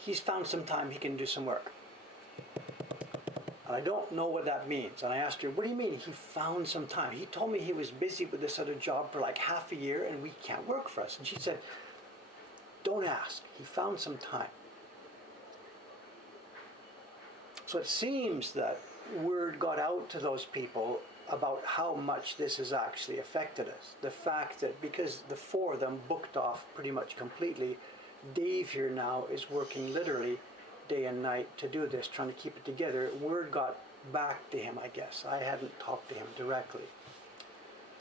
he's found some time he can do some work. And I don't know what that means. And I asked her, what do you mean he found some time? He told me he was busy with this other job for like half a year and we can't work for us. And she said, don't ask. He found some time. So it seems that word got out to those people about how much this has actually affected us. The fact that because the 4 of them booked off pretty much completely, Dave here now is working literally day and night to do this, trying to keep it together. Word got back to him, I guess. I hadn't talked to him directly.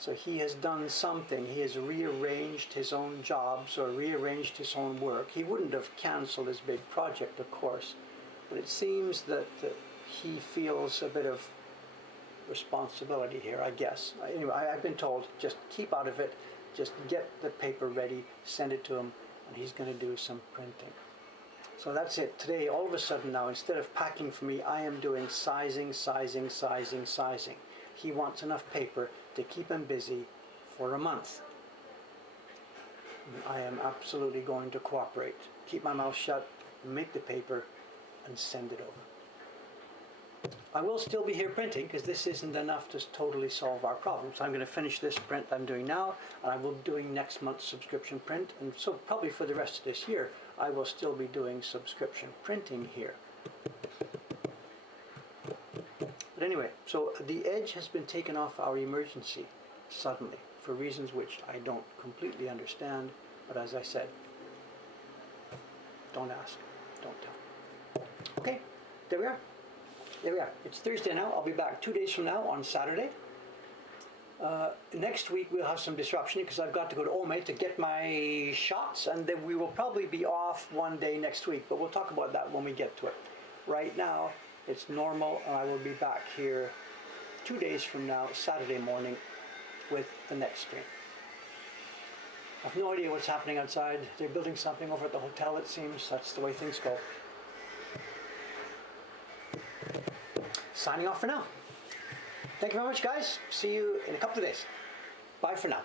So he has done something. He has rearranged his own jobs or rearranged his own work. He wouldn't have canceled his big project, of course, but it seems that he feels a bit of responsibility here, I guess. Anyway, I've been told, just keep out of it, just get the paper ready, send it to him, and he's going to do some printing. So that's it. Today, all of a sudden now, instead of packing for me, I am doing sizing, sizing, sizing, sizing. He wants enough paper to keep him busy for a month. I am absolutely going to cooperate. Keep my mouth shut, make the paper, and send it over. I will still be here printing because this isn't enough to totally solve our problem. So I'm going to finish this print I'm doing now, and I will be doing next month's subscription print. And so probably for the rest of this year, I will still be doing subscription printing here. But anyway, so the edge has been taken off our emergency suddenly for reasons which I don't completely understand. But as I said, don't ask, don't tell. Okay, there we are. There we are. It's Thursday now. I'll be back 2 days from now on Saturday. Next week we'll have some disruption because I've got to go to Ome to get my shots, and then we will probably be off 1 day next week, but we'll talk about that when we get to it. Right now it's normal, and I will be back here 2 days from now, Saturday morning, with the next stream. I have no idea what's happening outside. They're building something over at the hotel, it seems. That's the way things go. Signing off for now. Thank you very much, guys. See you in a couple of days. Bye for now.